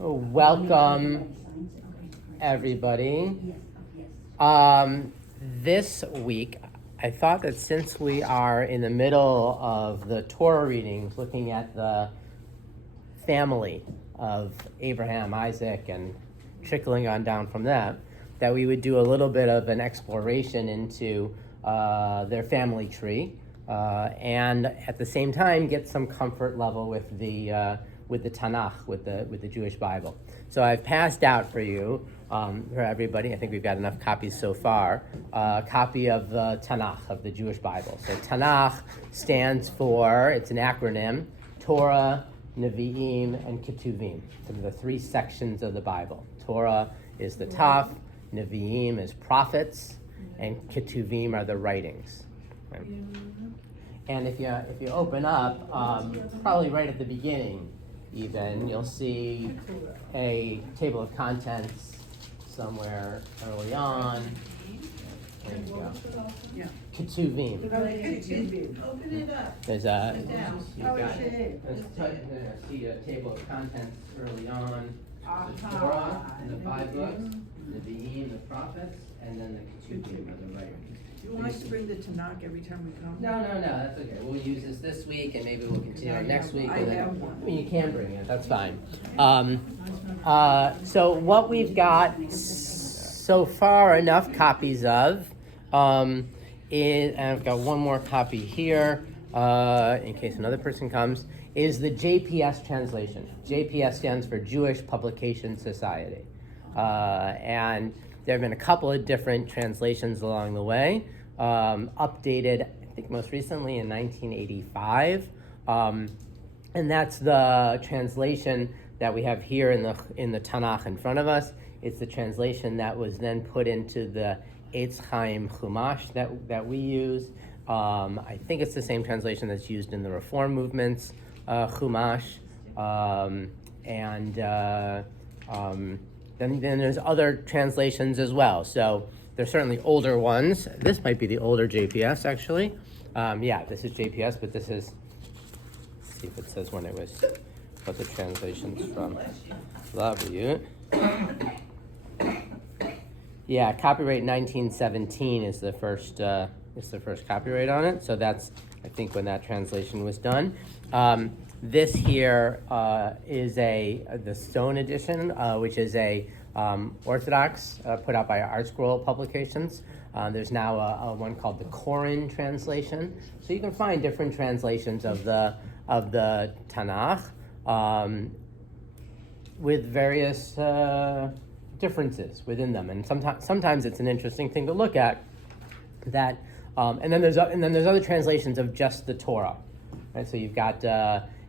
Welcome, everybody. This week, I thought that since we are in the middle of the Torah readings, looking at the family of Abraham, Isaac, and trickling on down from that we would do a little bit of an exploration into their family tree, and at the same time get some comfort level with the Tanakh, with the Jewish Bible. So I've passed out for you, for everybody, I think we've got enough copies so far, a copy of the Tanakh, of the Jewish Bible. So Tanakh stands for, it's an acronym, Torah, Nevi'im, and Ketuvim. So the three sections of the Bible. Torah is the top, Nevi'im is prophets, and Ketuvim are the writings. Right? And if you open up, probably right at the beginning, even, you'll see a table of contents somewhere early on. There you go. Ketuvim. Open it up. There's see a table of contents early on. The Torah and the 5 books, the Nevi'im, the prophets, and then the Ketuvim are the writings. Do you want us to bring the Tanakh every time we come? No, that's okay. We'll use this week, and maybe we'll continue next week. I have one. I mean, you can bring it. That's fine. So what we've got so far enough copies of is, and I've got one more copy here in case another person comes, is the JPS translation. JPS stands for Jewish Publication Society. And there have been a couple of different translations along the way, updated, I think most recently in 1985. And that's the translation that we have here in the Tanakh in front of us. It's the translation that was then put into the Eitz Chaim Chumash that we use. I think it's the same translation that's used in the Reform movement's Chumash. Then there's other translations as well. So there's certainly older ones. This might be the older JPS, actually. This is JPS, but this is, let's see if it says when it was, what the translation's from. Love you. Yeah, copyright 1917 is the first copyright on it. So that's, I think, when that translation was done. This here is the Stone edition, which is a Orthodox put out by Art Scroll Publications. There's now a one called the Koran translation. So you can find different translations of the Tanakh with various differences within them, and sometimes it's an interesting thing to look at. That and then there's other translations of just the Torah. Right? So you've got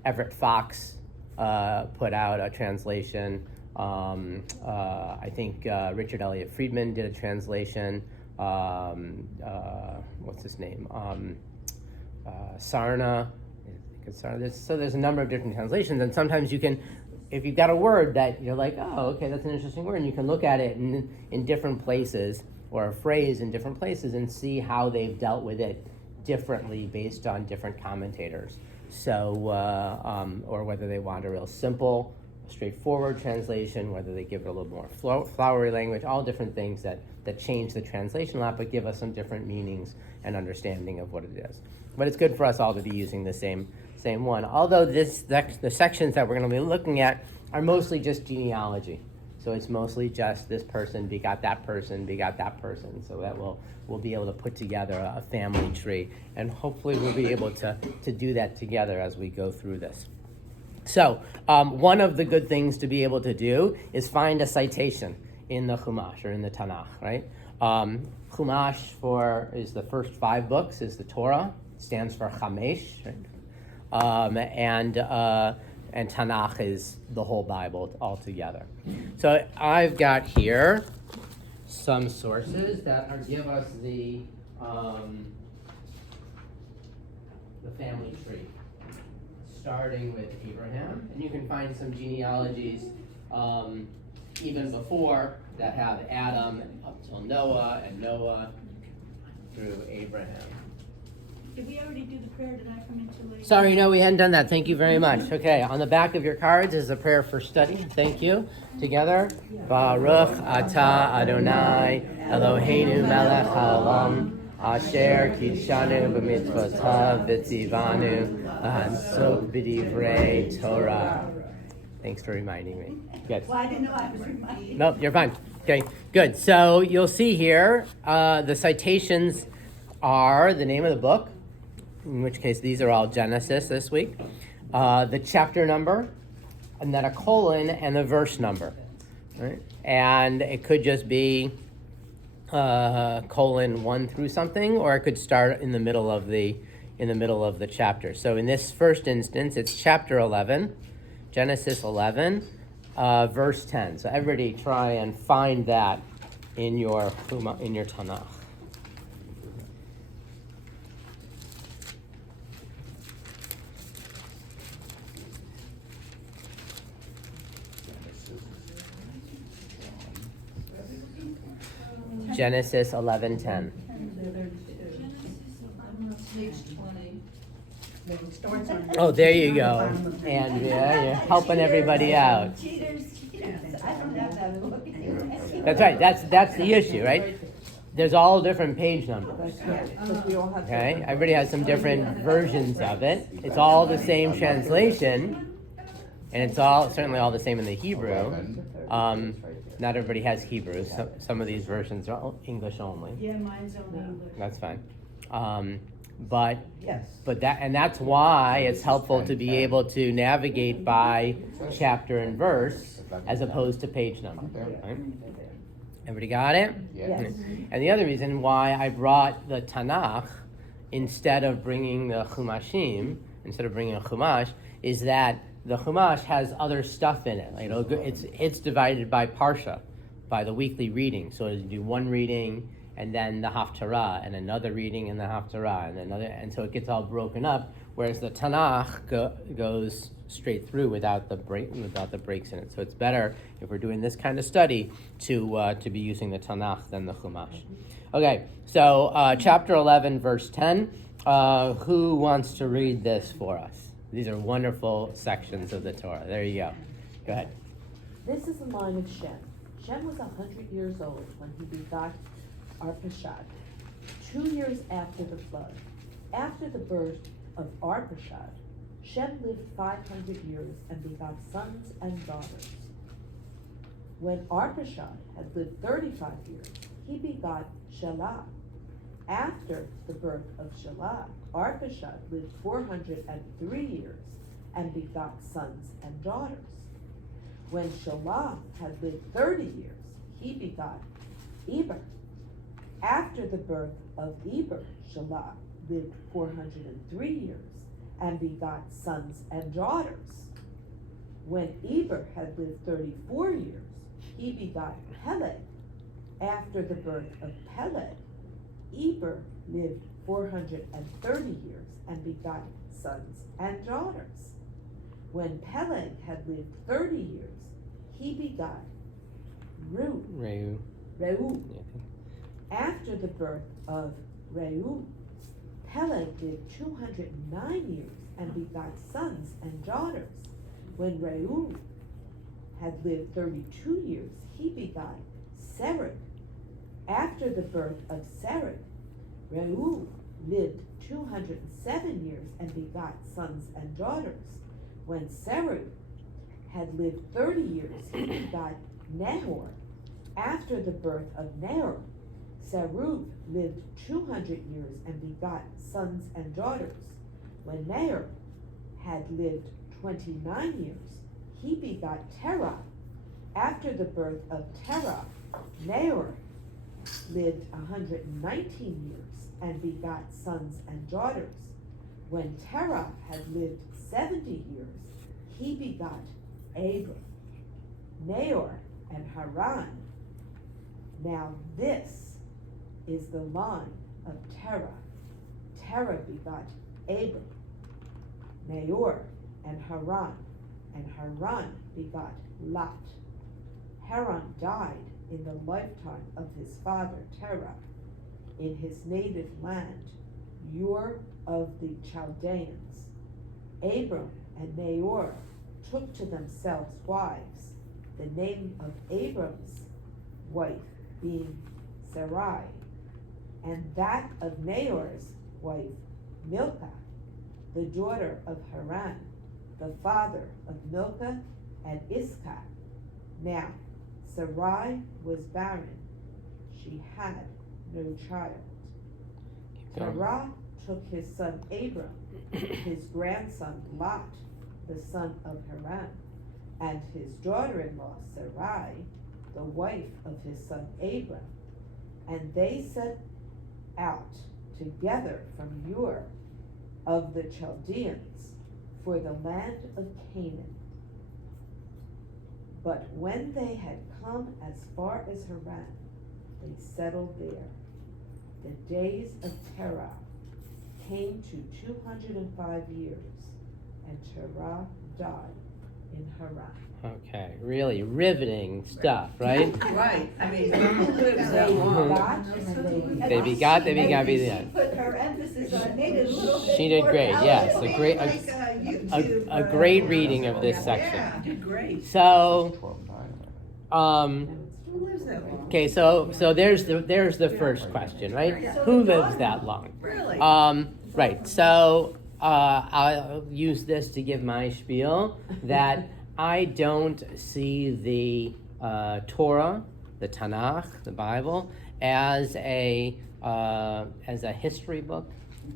Everett Fox put out a translation. I think Richard Elliott Friedman did a translation. What's his name? Sarna. So there's a number of different translations, and sometimes you can, if you've got a word that you're like, oh, okay, that's an interesting word, and you can look at it in different places, or a phrase in different places, and see how they've dealt with it differently based on different commentators. So, or whether they want a real simple, straightforward translation, whether they give it a little more flowery language, all different things that change the translation a lot, but give us some different meanings and understanding of what it is. But it's good for us all to be using the same one. Although the sections that we're going to be looking at are mostly just genealogy. So it's mostly just this person begot that person, so that we'll be able to put together a family tree, and hopefully we'll be able to do that together as we go through this. So one of the good things to be able to do is find a citation in the Chumash, or in the Tanakh, right? Chumash is the first 5 books, is the Torah, stands for Chamesh, right? And Tanakh is the whole Bible altogether. So I've got here some sources that give us the family tree, starting with Abraham, and you can find some genealogies even before that have Adam up till Noah, and Noah through Abraham. Did we already do the prayer? Did I come in too late? Sorry, no, we hadn't done that. Thank you very much. Okay, on the back of your cards is a prayer for study. Thank you. Together. Baruch atah Adonai Eloheinu melech haolam asher kidshanu b'mitzvotav v'tzivanu l'hansok b'divrei Torah. Thanks for reminding me. Good. Well, I didn't know I was reminded. Nope, you're fine. Okay, good. So you'll see here the citations are the name of the book, in which case these are all Genesis this week, the chapter number, and then a colon and the verse number. Right? And it could just be colon 1 through something, or it could start in the middle of the chapter. So in this first instance, it's chapter 11, Genesis 11, verse 10. So everybody try and find that in your Tanakh. Genesis 11:10. Page 20. It starts on. Oh, there you go. And you're helping everybody out. Cheaters. I don't have that book. That's right. That's the issue, right? There's all different page numbers. Okay, everybody has some different versions of it. It's all the same translation, and it's all certainly all the same in the Hebrew. Not everybody has Hebrew. Some of these versions are English only. Yeah, mine's only English. That's fine. But that's why it's helpful to be able to navigate by chapter and verse as opposed to page number. Right? Everybody got it? Yes. And the other reason why I brought the Tanakh instead of bringing the Chumashim, instead of bringing a Chumash, is that the Chumash has other stuff in it. Like it's divided by Parsha, by the weekly reading. So you do one reading, and then the Haftarah, and another reading, and the Haftarah, and another, and so it gets all broken up. Whereas the Tanakh goes straight through without the breaks in it. So it's better if we're doing this kind of study to be using the Tanakh than the Chumash. Okay, so chapter 11, verse 10. Who wants to read this for us? These are wonderful sections of the Torah. There you go. Go ahead. This is the line of Shem. Shem was 100 years old when he begot Arpachshad, 2 years after the flood. After the birth of Arpachshad, Shem lived 500 years and begot sons and daughters. When Arpachshad had lived 35 years, he begot Shelah. After the birth of Shelah, Arpachshad lived 403 years and begot sons and daughters. When Shelah had lived 30 years, he begot Eber. After the birth of Eber, Shelah lived 403 years and begot sons and daughters. When Eber had lived 34 years, he begot Peleg. After the birth of Peleg, Eber lived 430 years and begot sons and daughters. When Peleg had lived 30 years, he begot Reu. After the birth of Reu, Peleg lived 209 years and begot sons and daughters. When Reu had lived 32 years, he begot Serug. After the birth of Serug, Reu lived 207 years and begot sons and daughters. When Serug had lived 30 years, he begot Nahor. After the birth of Nahor, Serug lived 200 years and begot sons and daughters. When Nahor had lived 29 years, he begot Terah. After the birth of Terah, Nahor lived 119 years and begot sons and daughters. When Terah had lived 70 years, he begot Abram, Nahor, and Haran. Now this is the line of Terah. Terah begot Abram, Nahor, and Haran begot Lot. Haran died in the lifetime of his father Terah in his native land, Ur of the Chaldeans. Abram and Nahor took to themselves wives, the name of Abram's wife being Sarai, and that of Nahor's wife Milcah, the daughter of Haran, the father of Milcah and Iscah. Now Sarai was barren, she had no child. Terah took his son Abram, his grandson Lot, the son of Haran, and his daughter-in-law Sarai, the wife of his son Abram, and they set out together from Ur of the Chaldeans for the land of Canaan. But when they had come as far as Haran, they settled there. The days of Terah came to 205 years, and Terah died in Haran. Okay, really riveting stuff, right? Right, I mean, who lives that long? They begot, She yeah. put her emphasis on, made it a little bit She did more great, yes, a great, a great reading of this section. Yeah, you did great. So, Who lives that long? okay, so there's the first question, right? Who lives that long? Really? Right. So I'll use this to give my spiel that I don't see the Torah, the Tanakh, the Bible, as a history book,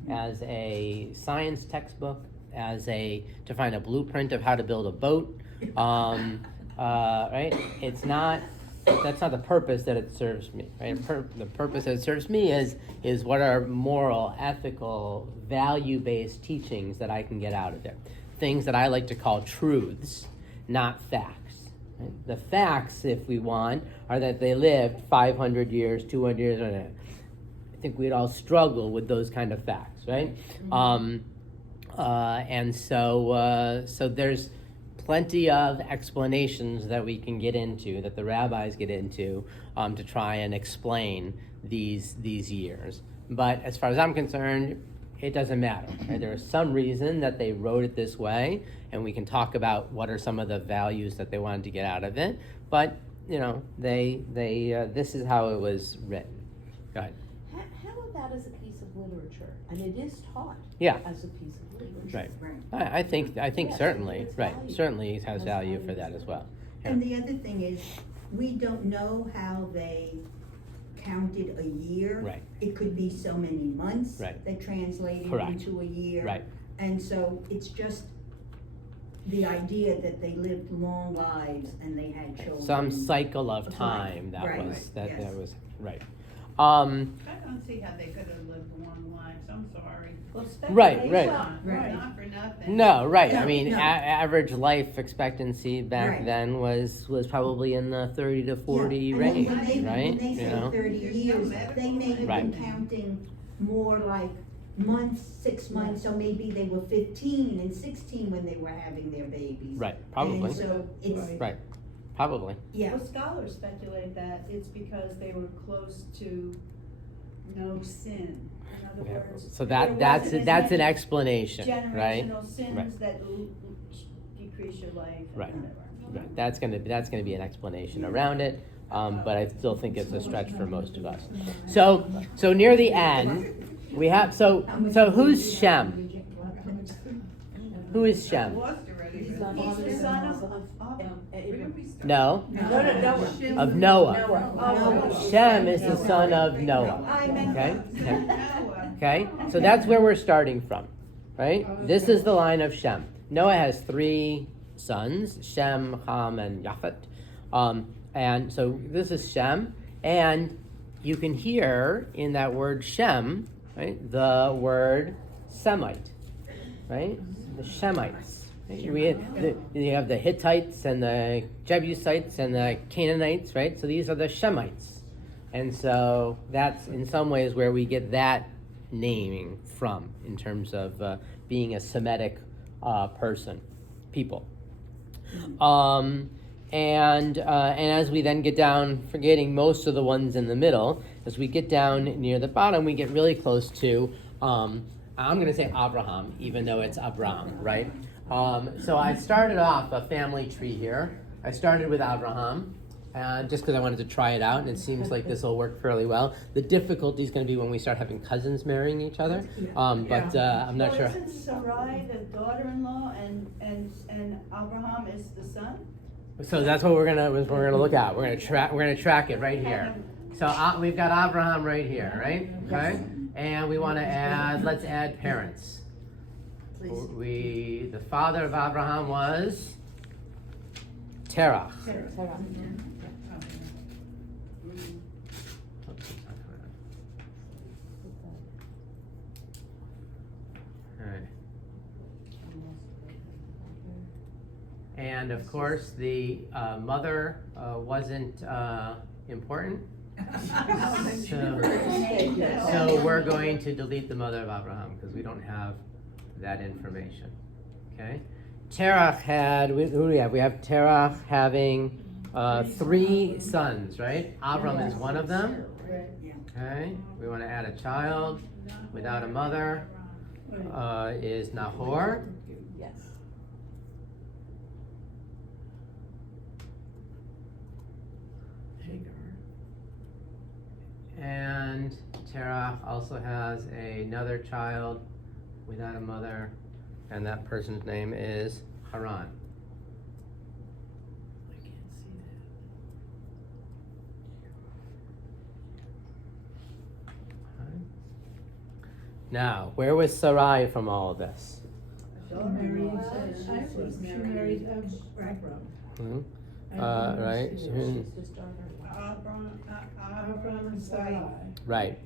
as a science textbook, to find a blueprint of how to build a boat. Right? It's not. That's not the purpose that it serves me. Right? The purpose that it serves me is what are moral, ethical, value-based teachings that I can get out of it. Things that I like to call truths, not facts. Right? The facts, if we want, are that they lived 500 years, 200 years. I think we'd all struggle with those kind of facts, right? And so there's plenty of explanations that we can get into, that the rabbis get into, to try and explain these years. But as far as I'm concerned, it doesn't matter. Right? There is some reason that they wrote it this way, and we can talk about what are some of the values that they wanted to get out of it. But they this is how it was written. Go ahead. How about as a piece of literature? And it is taught Yeah. as a piece of literature. Right. I think Yes, certainly, it's right. value. Certainly it has Has value value for that to as it. well. And the other thing is, we don't know how they counted a year. Right. It could be so many months Right. that translated Correct. into a year. Right. And so it's just the idea that they lived long lives and they had children. Some cycle of Right, time that right, was that yes. was right. I don't see how they could have lived long lives, I'm sorry. Well, Right. speculation. Right. Not for nothing. No, right. I No, mean, no. average life expectancy back Right. then was probably in the 30 to 40 Yeah, and range, when they, right? When they say 30 There's years, no medical they may have Right. been counting more like months, 6 months, so maybe they were 15 and 16 when they were having their babies. Right. Probably. And so it's, Right. Probably. yeah, Well, scholars speculate that it's because they were close to no sin. In other Yeah. words, So there that's wasn't as an many explanation, right? generational sins Right. that decrease your life and Right. whatever. Right. That's gonna be an explanation around it. But I still think it's a stretch for most of us. So near the end, we have so who's Shem? Who is Shem? Lost already. He's but- the son of Where did we start? No, No. of Noah. Oh, Shem is the son of Noah. I meant Okay. Okay. Noah. Okay. So that's where we're starting from, right? This is the line of Shem. Noah has 3 sons: Shem, Ham, and Japhet. And so this is Shem, and you can hear in that word Shem, right, the word Semite, right? The Shemites. Right? You have the Hittites and the Jebusites and the Canaanites, right? So these are the Shemites. And so that's in some ways where we get that naming from in terms of being a Semitic people. And as we then get down, forgetting most of the ones in the middle, as we get down near the bottom, we get really close to I'm going to say Abraham, even though it's Abram, right? So I started off a family tree here. I started with Abraham, just because I wanted to try it out, and it seems like this will work fairly well. The difficulty is going to be when we start having cousins marrying each other, but I'm not sure. Isn't Sarai the daughter-in-law and Abraham is the son? So that's what we're gonna look at. We're gonna track it right here. So we've got Abraham right here, right? Okay. And we want to add. Let's add parents. The father of Abraham was Terah. Alright. And of course, the mother wasn't important. So we're going to delete the mother of Abraham because we don't have that information. Okay. Terah had, who do we have? We have Terah having 3 sons, right? Abram is one of them. Okay. We want to add a child without a mother. Is Nahor. Yes. And Terah also has another child without a mother, and that person's name is Haran. I can't see Now, where was Sarai from all of this? that. She married Abram. Right? Abram and Sarai. Right.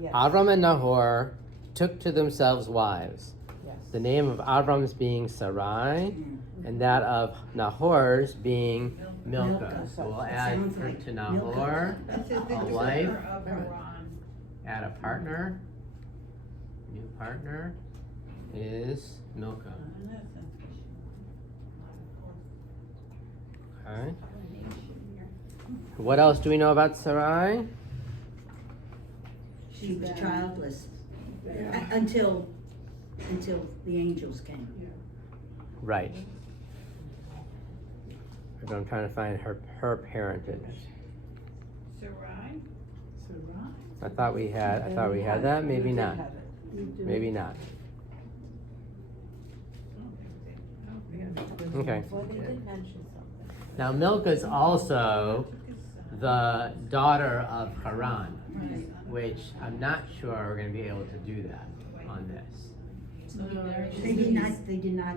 Yes. Abram and Nahor took to themselves wives. Yes. The name of Abram's being Sarai, and that of Nahor's being Milcah. So we'll add Sounds like to Nahor This is the a wife, daughter of Haran. add a partner. New partner is Milcah. Okay. What else do we know about Sarai? She was childless until the angels came. Right. I'm trying to find her parentage. Sarai? I thought we had that. Maybe not. Maybe not. Okay. Well, they did mention something. Now Milcah's also the daughter of Haran, which I'm not sure we're going to be able to do that on this. They did not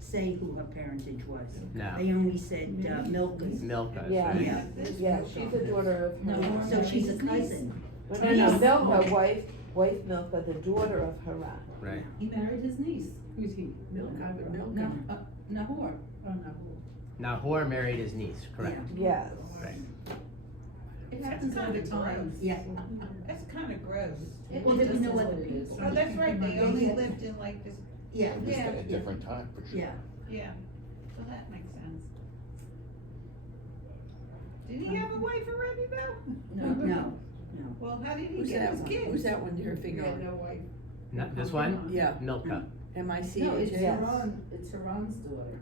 say who her parentage was. No. They only said Milcah's. Milcah's, Yeah. right? Yeah. Yeah, she's the daughter of Haran. So she's a cousin. No, Milcah, wife Milcah, the daughter of Haran. Right. He married his niece. Who's he? Milcah. Nahor. Oh, Nahor. Nahor married his niece, correct? Yes. Right. It happens all the time. Yeah. That's kind of gross. Well, there was no other people. Oh, that's right, they only lived in like this, Yeah, It was Yeah. at a different time, for sure. yeah. yeah, so that makes sense. Did he have a wife already though? No. Well, how did he Who's get that his one? kids? Who's that one you're He figuring had on? no wife. Not this one? Yeah, Milcah. M-I-C-H-A? No, it's Yes. Haran, it's Haran's daughter.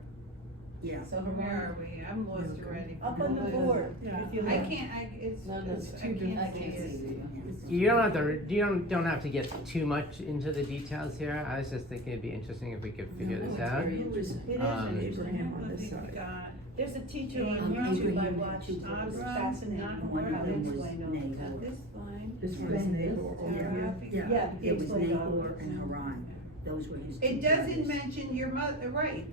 Yeah. So Where Haran. are we? I'm lost already. Up on the board, if you look. I can't, it's, No, no, it's, it's I I can't see can't it. see it. You don't have to get too much into the details here. I was just thinking it'd be interesting if we could figure this out. Who was It is Abraham on Look, this we've side? got There's a teacher on Abraham, YouTube I Abraham, watched, it was Abram, fascinating. Nahor, How they and was explained all of Nahor. that. this line. This one is Nahor over here. Yeah, he It was explained all Nahor of it. and Haran. Those were his two It doesn't brothers. mention your mother, right,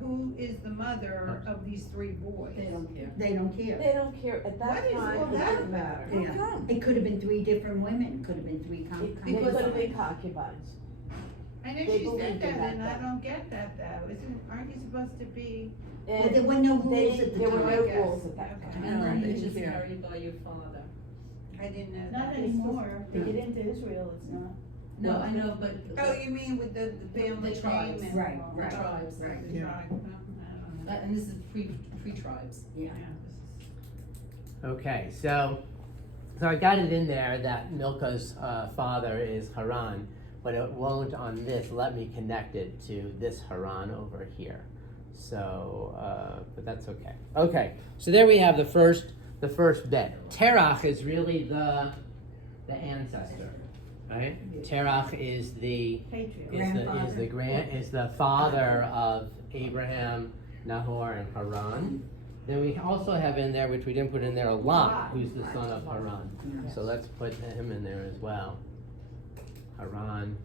who is the mother of these 3 boys? They don't care. They don't care. They don't care, at that What is time, all it that didn't matter. Yeah. It could have been 3 different women, could have been 3 They could have been concubines. I know They she believed said in that, that and I then. don't get that though, aren't you supposed to be? Well, there were no They- rules at the there were time. no I guess. rules at that Okay. time. And No, then they you didn't just care. married by your father. I didn't know Not that. anymore, to get into Israel, it's not. No, I know, but. Oh, you mean with the family The tribes. name and? Right, The right. tribes. Right, the Yeah. tribe, no, I don't know. And this is pre-tribes. Yeah. Yeah, this is- Okay, so I got it in there that Milcah's father is Haran, but it won't on this let me connect it to this Haran over here. So, but that's okay. Okay, so there we have the first bit. Terach is really the ancestor, right? Terach is the Patriarch. is the father of Abraham, Nahor, and Haran. Then we also have in there, which we didn't put in there, Lot, who's the son of Haran. So let's put him in there as well. Haran.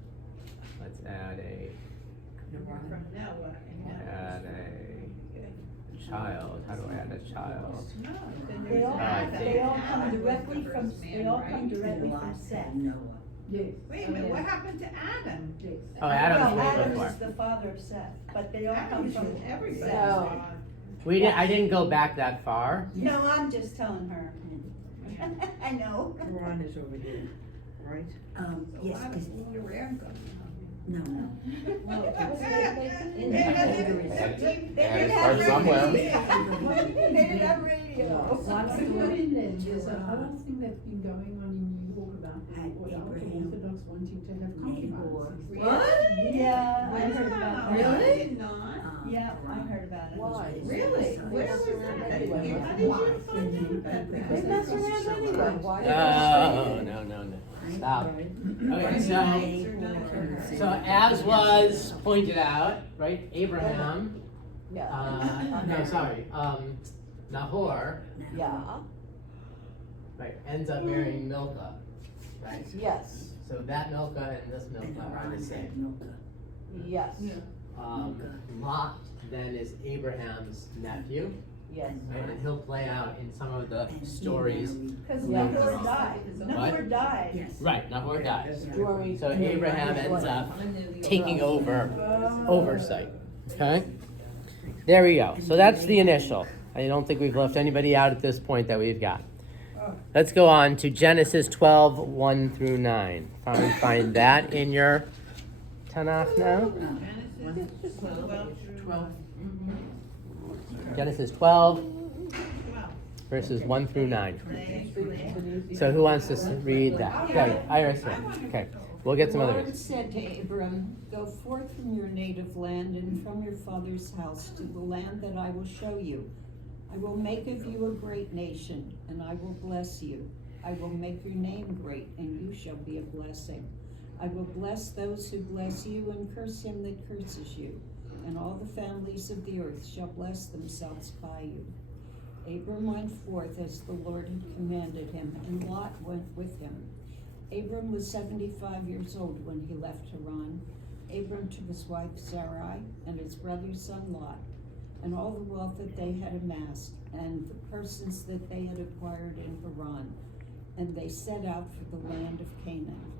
Let's add a From Noah and child. How do I add a child? No, then They there's all, Adam. they all come Adam was directly the from, first they man, all right? come directly from Lot Seth. and Noah. Yes. Wait a minute, what happened to Adam? Oh, Adam's Well, way Adam before. is the father of Seth, but they all come Adam's from from everybody's Seth. God. I didn't go back that far. No, I'm just telling her. I know. Haran is over here, right? Yes, Adam is, moved around. no, no. They didn't have somewhere. didn't have radio. There's a whole thing that's been going on in New York about the Abraham. Orthodox wanting to have concubines. What? Yeah, I heard about that. Really? I did not. Yeah, I heard about it. Why? Really? Where was that? How did you find out about They mess around anyway, why? No. Stop. Okay, so as was pointed out, right, Abraham, Nahor, Yeah, right, ends up marrying Milcah, right? yes, So that Milcah and this And Milcah are the Haran same. had Milcah. yes, Lot then is Abraham's nephew, yes. right, and he'll play out in some of the And he stories. married- Cause Yeah. Nahor died. Nahor died. Yes. Right, Nahor dies. During- So Abraham ends up taking over oversight. Okay? There we go. So that's the initial. I don't think we've left anybody out at this point that we've got. Let's go on to Genesis 12, 1 through 9. Find that in your Tanakh now. Genesis 12. Genesis 12, verses 1 through 9. So who wants to read that? Okay, Iris. Okay, we'll get some The others. Lord said to Abram, "Go forth from your native land and from your father's house to the land that I will show you. I will make of you a great nation, and I will bless you. I will make your name great, and you shall be a blessing. I will bless those who bless you, and curse him that curses you. And all the families of the earth shall bless themselves by you." Abram went forth as the Lord had commanded him, and Lot went with him. Abram was 75 years old when he left Haran. Abram took his wife Sarai and his brother's son Lot, and all the wealth that they had amassed, and the persons that they had acquired in Haran, and they set out for the land of Canaan.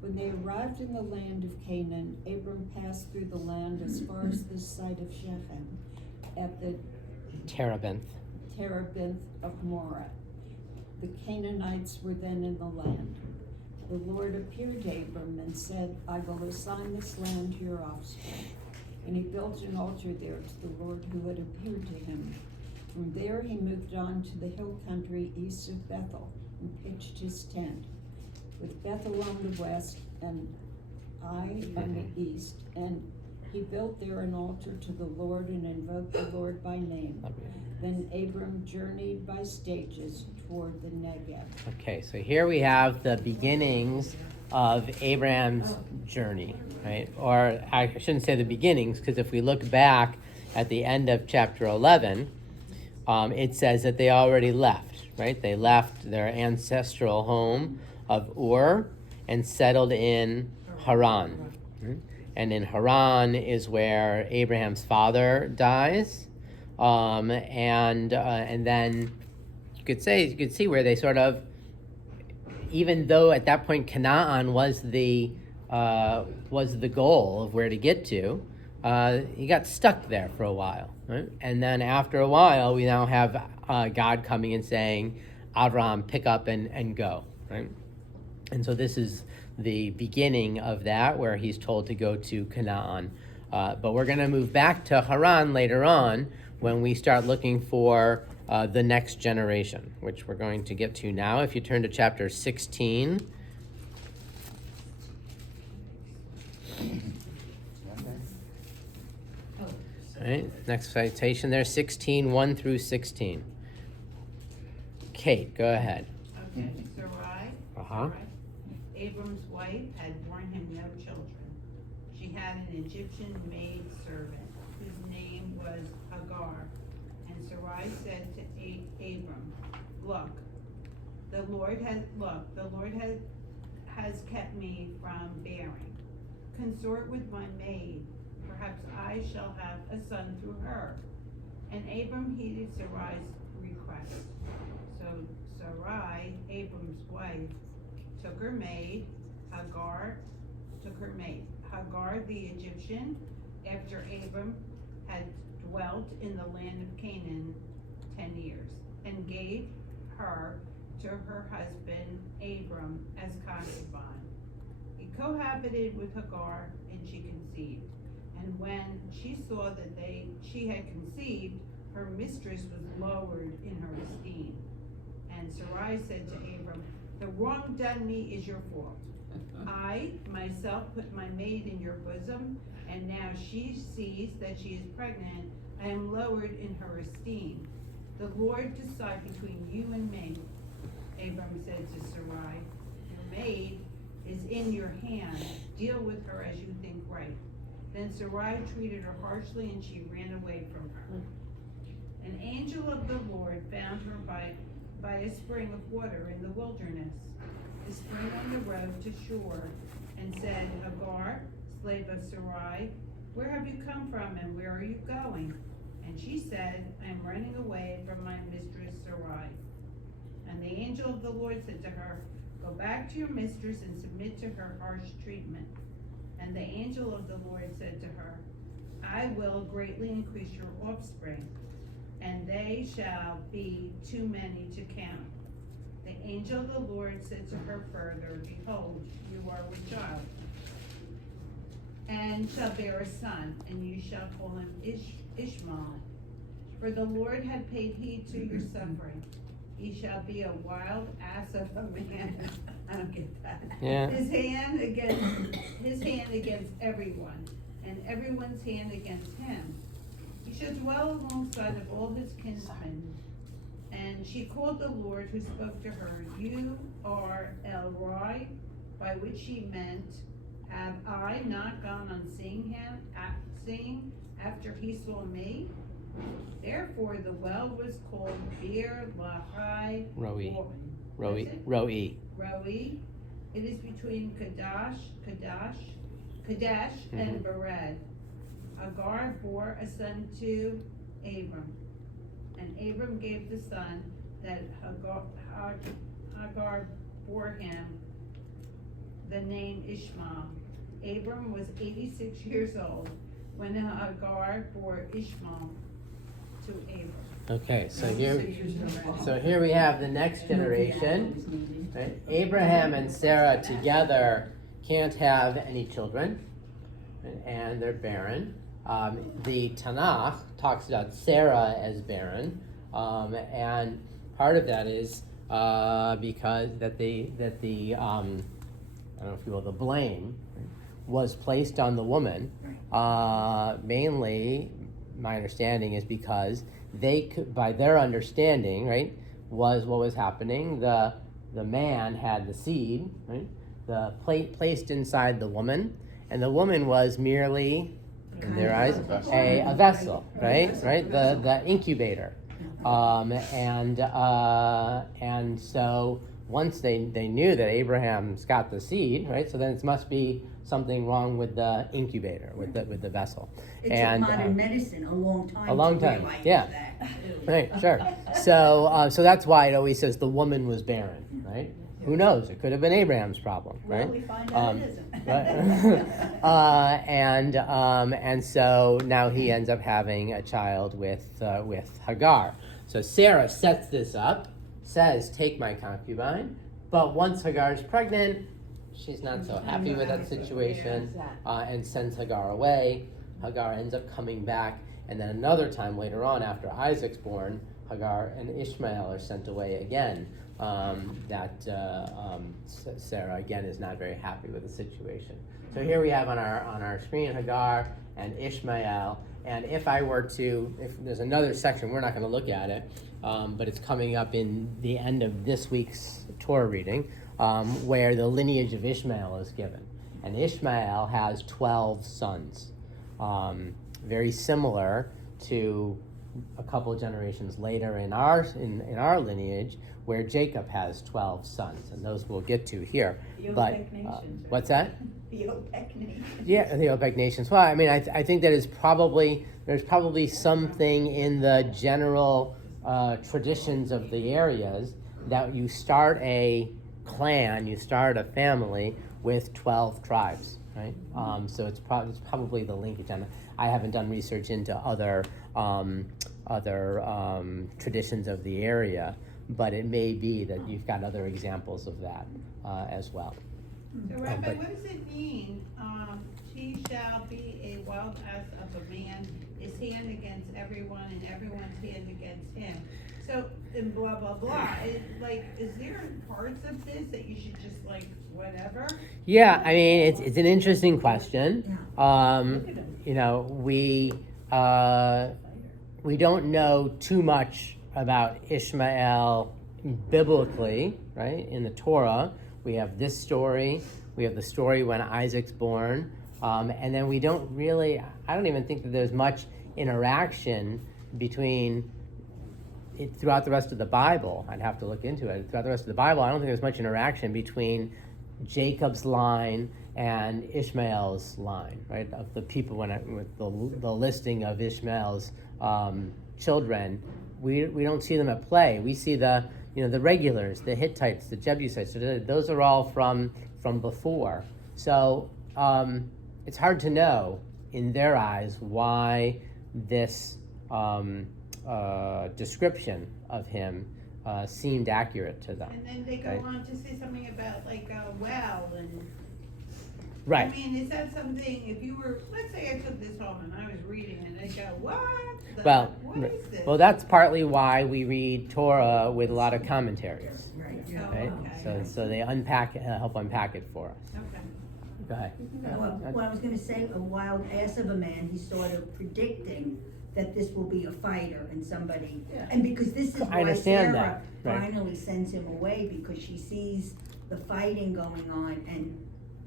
When they arrived in the land of Canaan, Abram passed through the land as far as the site of Shechem, at the Terebinth. Terebinth of Morah. The Canaanites were then in the land. The Lord appeared to Abram and said, "I will assign this land to your offspring." And he built an altar there to the Lord who had appeared to him. From there he moved on to the hill country east of Bethel and pitched his tent, with Bethel on the west and Ai on the east. And he built there an altar to the Lord and invoked the Lord by name. Then Abram journeyed by stages toward the Negev. Okay, so here we have the beginnings of Abraham's journey, right? Or I shouldn't say the beginnings, because if we look back at the end of chapter 11, it says that they already left, right? They left their ancestral home of Ur and settled in Haran. And in Haran is where Abraham's father dies. And then you could see where they sort of, even though at that point Canaan was the goal of where to get to, he got stuck there for a while, right? And then after a while, we now have God coming and saying, "Avram, pick up and go," right? And so this is the beginning of that, where he's told to go to Canaan. But we're going to move back to Haran later on, when we start looking for the next generation, which we're going to get to now. If you turn to chapter 16. All right, next citation there, 16:1 through 16. Kate, go ahead. Okay, Sarai. Uh-huh. Sarai, Abram's wife had borne him no children. She had an Egyptian maid servant whose name was Hagar. And Sarai said to Abram, Look, the Lord has kept me from bearing. Consort with my maid, perhaps I shall have a son through her. And Abram heeded Sarai's request. So Sarai, Abram's wife, took her maid, Hagar the Egyptian, after Abram had dwelt in the land of Canaan 10 years, and gave her to her husband Abram as concubine. He cohabited with Hagar, and she conceived. And when she saw that she had conceived, her mistress was lowered in her esteem. And Sarai said to Abram, The wrong done me is your fault. I myself put my maid in your bosom, and now she sees that she is pregnant. I am lowered in her esteem. The Lord decide between you and me. Abram said to Sarai, Your maid is in your hand. Deal with her as you think right. Then Sarai treated her harshly, and she ran away from her. An angel of the Lord found her by a spring of water in the wilderness, the spring on the road to shore, and said, Hagar, slave of Sarai, where have you come from, and where are you going? And she said, I am running away from my mistress Sarai. And the angel of the Lord said to her, Go back to your mistress and submit to her harsh treatment. And the angel of the Lord said to her, I will greatly increase your offspring, and they shall be too many to count. The angel of the Lord said to her further, Behold, you are with child, and shall bear a son, and you shall call him Ishmael. For the Lord had paid heed to your suffering. He shall be a wild ass of a man. I don't get that. Yeah. His hand against everyone, and everyone's hand against him. He shall dwell alongside of all his kinsmen. And she called the Lord who spoke to her, You are El Roi, by which she meant, Have I not gone on seeing after he saw me? Therefore the well was called Beer Lahai Roi. Roi. It is between Kadesh and Bered. Hagar bore a son to Abram, and Abram gave the son that Hagar bore him the name Ishmael. Abram was 86 years old when Hagar bore Ishmael to Abram. Okay, so here we have the next generation. Right? Abraham and Sarah together can't have any children, right? And they're barren. The Tanakh talks about Sarah as barren, and part of that is because the I don't know if you will, the blame was placed on the woman. Mainly, my understanding is because they could, by their understanding, right, was what was happening. The man had the seed, right, the plate placed inside the woman, and the woman was merely, in their eyes, a vessel, right, the incubator, and so once they knew that Abraham's got the seed, right, so then it must be something wrong with the incubator, with the vessel. It took modern medicine a long time. A long to time, realize yeah. that. Right, sure. So that's why it always says the woman was barren, right? Who knows? It could have been Abraham's problem, right? Well, we find out it isn't. Right? And so now he ends up having a child with Hagar. So Sarah sets this up, says, "Take my concubine," but once Hagar is pregnant, she's not so happy with that situation, and sends Hagar away. Hagar ends up coming back, and then another time later on, after Isaac's born, Hagar and Ishmael are sent away again. Sarah again is not very happy with the situation. So here we have on our screen Hagar and Ishmael, And if I were to, if there's another section, we're not going to look at it, but it's coming up in the end of this week's Torah reading, where the lineage of Ishmael is given. And Ishmael has 12 sons, very similar to a couple of generations later in our lineage, where Jacob has 12 sons, and those we'll get to here. The But OPEC nations, what's that? The OPEC nations. Yeah, the OPEC nations. Well, I mean, I think that there's probably something in the general traditions of the areas that you start a clan, you start a family with 12 tribes, right? So it's probably the linkage. And I haven't done research into other traditions of the area, but it may be that you've got other examples of that as well. So Rabbi, what does it mean, he shall be a wild ass of a man, his hand against everyone and everyone's hand against him? So, and blah, blah, blah, is there parts of this that you should just whatever? Yeah, I mean, it's an interesting question. Yeah. We don't know too much about Ishmael biblically, right? In the Torah, we have this story, we have the story when Isaac's born, and then we don't really, I don't even think that there's much interaction between it throughout the rest of the Bible. I'd have to look into it. Throughout the rest of the Bible, I don't think there's much interaction between Jacob's line and Ishmael's line, right? Of the people, with the listing of Ishmael's children, we don't see them at play. We see the regulars, the Hittites, the Jebusites. Those are all from before. So it's hard to know in their eyes why this description of him seemed accurate to them. And then they go right? on to say something about well and. Right. I mean, is that something, if you were, let's say I took this home and I was reading and I go, what is this? Well, that's partly why we read Torah with a lot of commentaries, Right. Oh, right? okay. So they help unpack it for us. Okay. Go ahead. Well, I was gonna say, a wild ass of a man, he's sort of predicting that this will be a fighter and somebody, Yeah. and because this is I why understand Sarah that, right. finally sends him away, because she sees the fighting going on and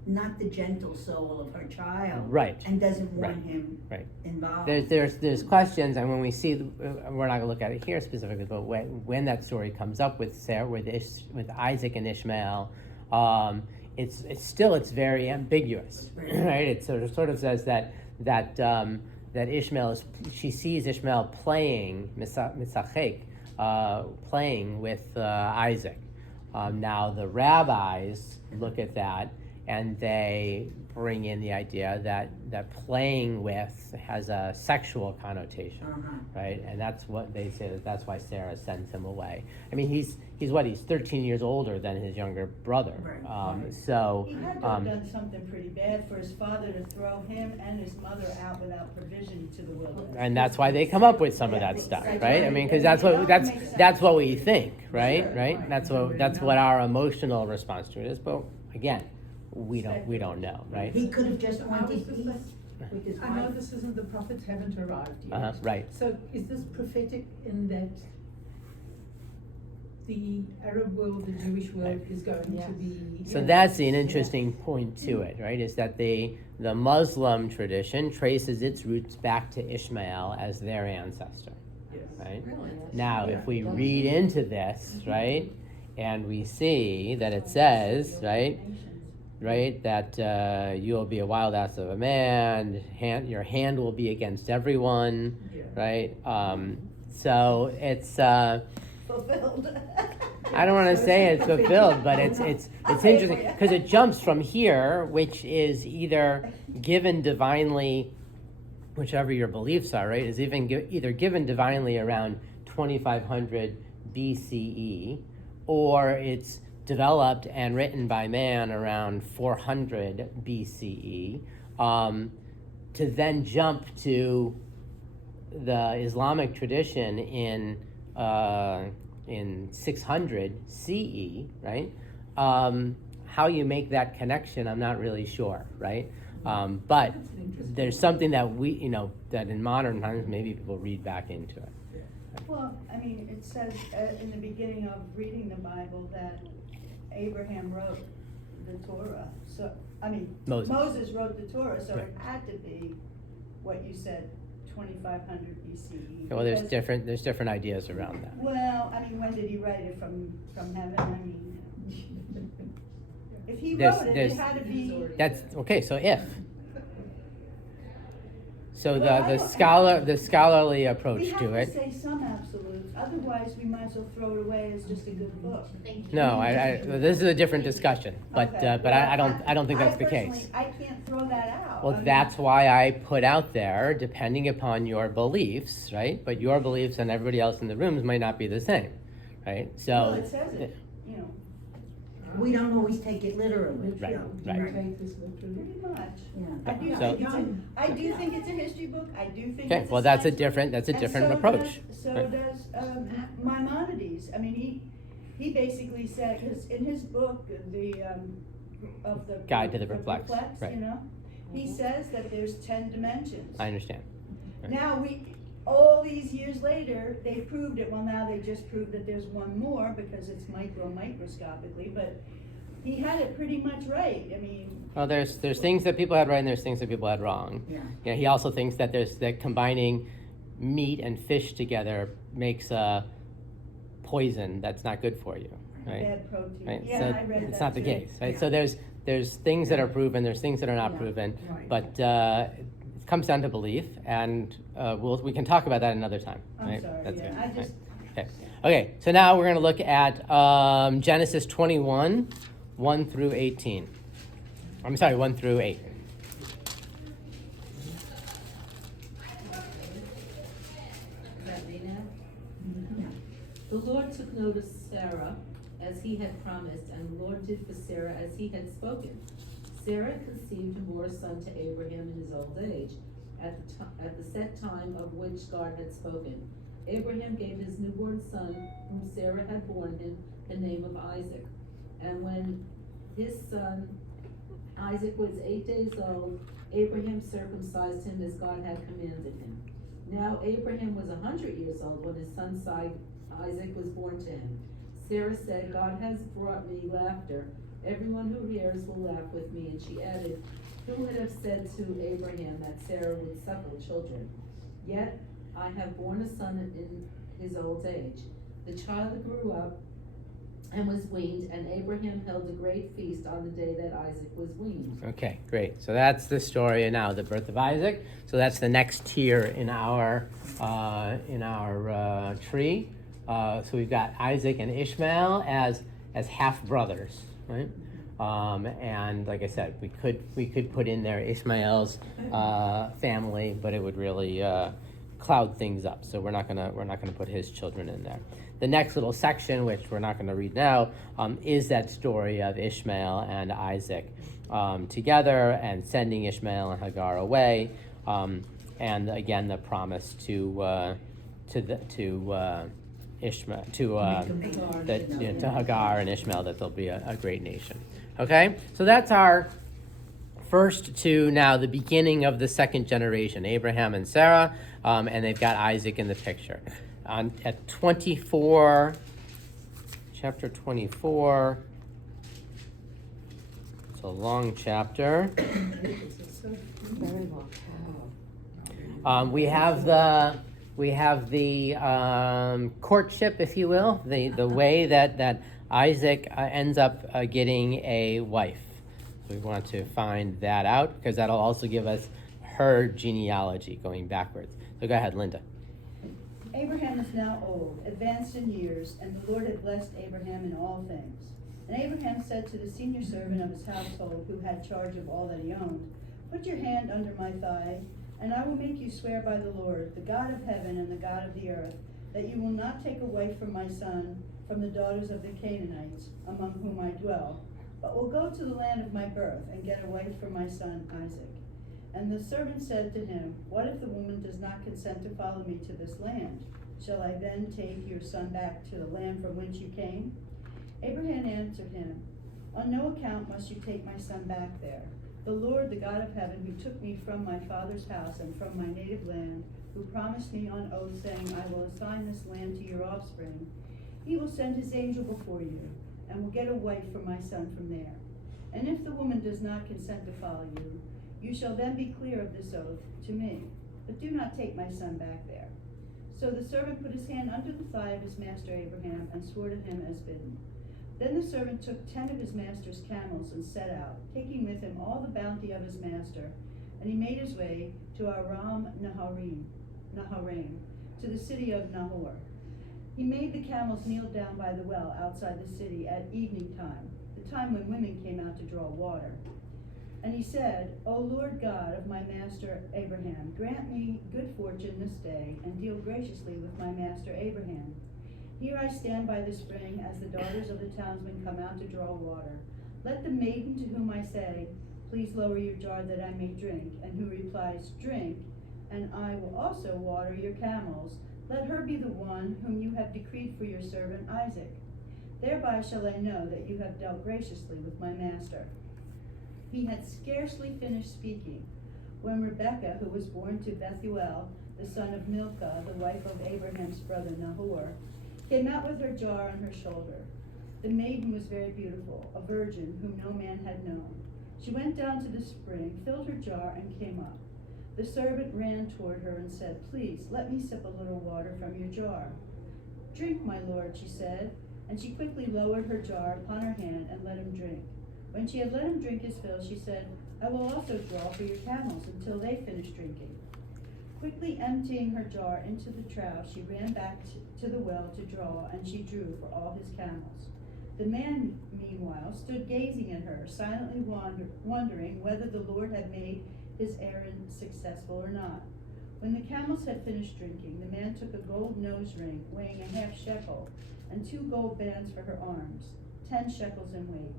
not the gentle soul of her child. Right. And doesn't want Right. him Right. involved. There's questions, and when we see, we're not going to look at it here specifically, but when that story comes up with Sarah, with Isaac and Ishmael, it's very ambiguous, right? It sort of says that Ishmael she sees Ishmael playing misachek, playing with Isaac. Now the rabbis look at that, and they bring in the idea that playing with has a sexual connotation, right? And that's what they say, that's why Sarah sends him away. I mean, he's 13 years older than his younger brother. Right. So He had to have done something pretty bad for his father to throw him and his mother out without provision to the wilderness. and that's why they come up with some of that stuff, right? I mean, because that's what we think, right? Sure. Right? That's what our emotional response to it is. But again, we don't know, right? He could have just I wanted was peace just with his I know wife. this isn't, the prophets haven't arrived yet. Right. So is this prophetic in that the Arab world, the Jewish world is going to be... So that's an interesting point to it, right? Is that the Muslim tradition traces its roots back to Ishmael as their ancestor, right? Now, if we read into this, right, and we see that it says, right, that you will be a wild ass of a man, your hand will be against everyone, right? So it's Fulfilled. I don't want to say it's fulfilled, but it's interesting because it jumps from here, which is either given divinely, whichever your beliefs are, right? Is either given divinely around 2500 BCE, or it's developed and written by man around 400 BCE, to then jump to the Islamic tradition in 600 CE, right? How you make that connection, I'm not really sure, right? But That's an interesting there's something that we, that in modern times maybe people read back into it. Well, I mean, it says in the beginning of reading the Bible that Abraham wrote the Torah. So, I mean, Moses. wrote the Torah, so Right. it had to be what you said, 2500 BCE. Well, there's because- different ideas around that. Well, I mean, when did he write it from heaven? I mean, if he There's- wrote it, there's- it had to be. That's okay. So if. So Well, I don't- the scholarly approach We have to to it. say some absolutes, otherwise we might as well throw it away as just a good book. No, this is a different discussion, but Okay. I Well, don't think that's the personally, case. I can't throw that out. I Well, mean, that's why I put out there, depending upon your beliefs, right? But your beliefs and everybody else in the rooms might not be the same, right? So. Well, it says it, you know, We don't always take it literally. Right, Do you right. take this literally? pretty much. Yeah. I do So- think I do think it's a history book, I do think Okay, it's a well, that's a science book, different and so approach. So right? does Maimonides. I mean, he basically said, because in his book, of the. Guide to the Perplexed, right. You know, he says that there's 10 dimensions. I understand. Right. Now, all these years later, they proved it, well, now they just proved that there's one more because it's microscopically, but he had it pretty much right, I mean. Well, there's things that people had right and there's things that people had wrong. Yeah. He also thinks that that combining meat and fish together makes a poison that's not good for you, right? Bad protein, Right? yeah, So I read that it's not the too. case, right? Yeah. So there's things that are proven, there's things that are not Yeah. proven, Right. but it comes down to belief, and we can talk about that another time. I'm Right? sorry, That's yeah, it, I right? just, Okay, so now we're going to look at Genesis 21, 1 through 18. I'm sorry, 1 through 8. Is that me now? The Lord took note of Sarah as he had promised, and the Lord did for Sarah as he had spoken. Sarah conceived and bore a son to Abraham in his old age, at the set time of which God had spoken. Abraham gave his newborn son, whom Sarah had borne him, the name of Isaac. And when his son Isaac was 8 days old, Abraham circumcised him as God had commanded him. Now Abraham was 100 years old when his son Isaac was born to him. Sarah said, God has brought me laughter. Everyone who hears will laugh with me. And she added, who would have said to Abraham that Sarah would suckle children? Yet I have borne a son in his old age. The child grew up and was weaned, and Abraham held a great feast on the day that Isaac was weaned. Okay, great. So that's the story now, the birth of Isaac. So that's the next tier in our tree. So we've got Isaac and Ishmael as half brothers, right? And like I said, we could put in there Ishmael's family, but it would really cloud things up. So we're not gonna put his children in there. The next little section, which we're not going to read now, is that story of Ishmael and Isaac together and sending Ishmael and Hagar away, and again the promise to Ishmael to Hagar and Ishmael that they'll be a great nation. Okay, so that's our first two. Now the beginning of the second generation, Abraham and Sarah, and they've got Isaac in the picture. At 24, chapter 24, it's a long chapter. Very long. We have the courtship, if you will, the way that Isaac ends up getting a wife. We want to find that out because that'll also give us her genealogy going backwards. So go ahead, Linda. Abraham is now old, advanced in years, and the Lord had blessed Abraham in all things. And Abraham said to the senior servant of his household, who had charge of all that he owned, put your hand under my thigh, and I will make you swear by the Lord, the God of heaven and the God of the earth, that you will not take a wife from my son, from the daughters of the Canaanites, among whom I dwell, but will go to the land of my birth, and get a wife for my son Isaac. And the servant said to him, what if the woman does not consent to follow me to this land? Shall I then take your son back to the land from whence you came? Abraham answered him, on no account must you take my son back there. The Lord, the God of heaven, who took me from my father's house and from my native land, who promised me on oath, saying, I will assign this land to your offspring, he will send his angel before you, and will get a wife for my son from there. And if the woman does not consent to follow you, you shall then be clear of this oath to me, but do not take my son back there. So the servant put his hand under the thigh of his master Abraham and swore to him as bidden. Then the servant took 10 of his master's camels and set out, taking with him all the bounty of his master, and he made his way to Aram Naharaim, to the city of Nahor. He made the camels kneel down by the well outside the city at evening time, the time when women came out to draw water. And he said, O Lord God of my master Abraham, grant me good fortune this day, and deal graciously with my master Abraham. Here I stand by the spring as the daughters of the townsmen come out to draw water. Let the maiden to whom I say, please lower your jar that I may drink, and who replies, drink, and I will also water your camels, let her be the one whom you have decreed for your servant Isaac. Thereby shall I know that you have dealt graciously with my master. He had scarcely finished speaking when Rebekah, who was born to Bethuel, the son of Milcah, the wife of Abraham's brother Nahor, came out with her jar on her shoulder. The maiden was very beautiful, a virgin whom no man had known. She went down to the spring, filled her jar, and came up. The servant ran toward her and said, please, let me sip a little water from your jar. Drink, my lord, she said, and she quickly lowered her jar upon her hand and let him drink. When she had let him drink his fill, she said, I will also draw for your camels until they finish drinking. Quickly emptying her jar into the trough, she ran back to the well to draw, and she drew for all his camels. The man, meanwhile, stood gazing at her, silently wondering whether the Lord had made his errand successful or not. When the camels had finished drinking, the man took a gold nose ring weighing a half shekel, and 2 gold bands for her arms, 10 shekels in weight.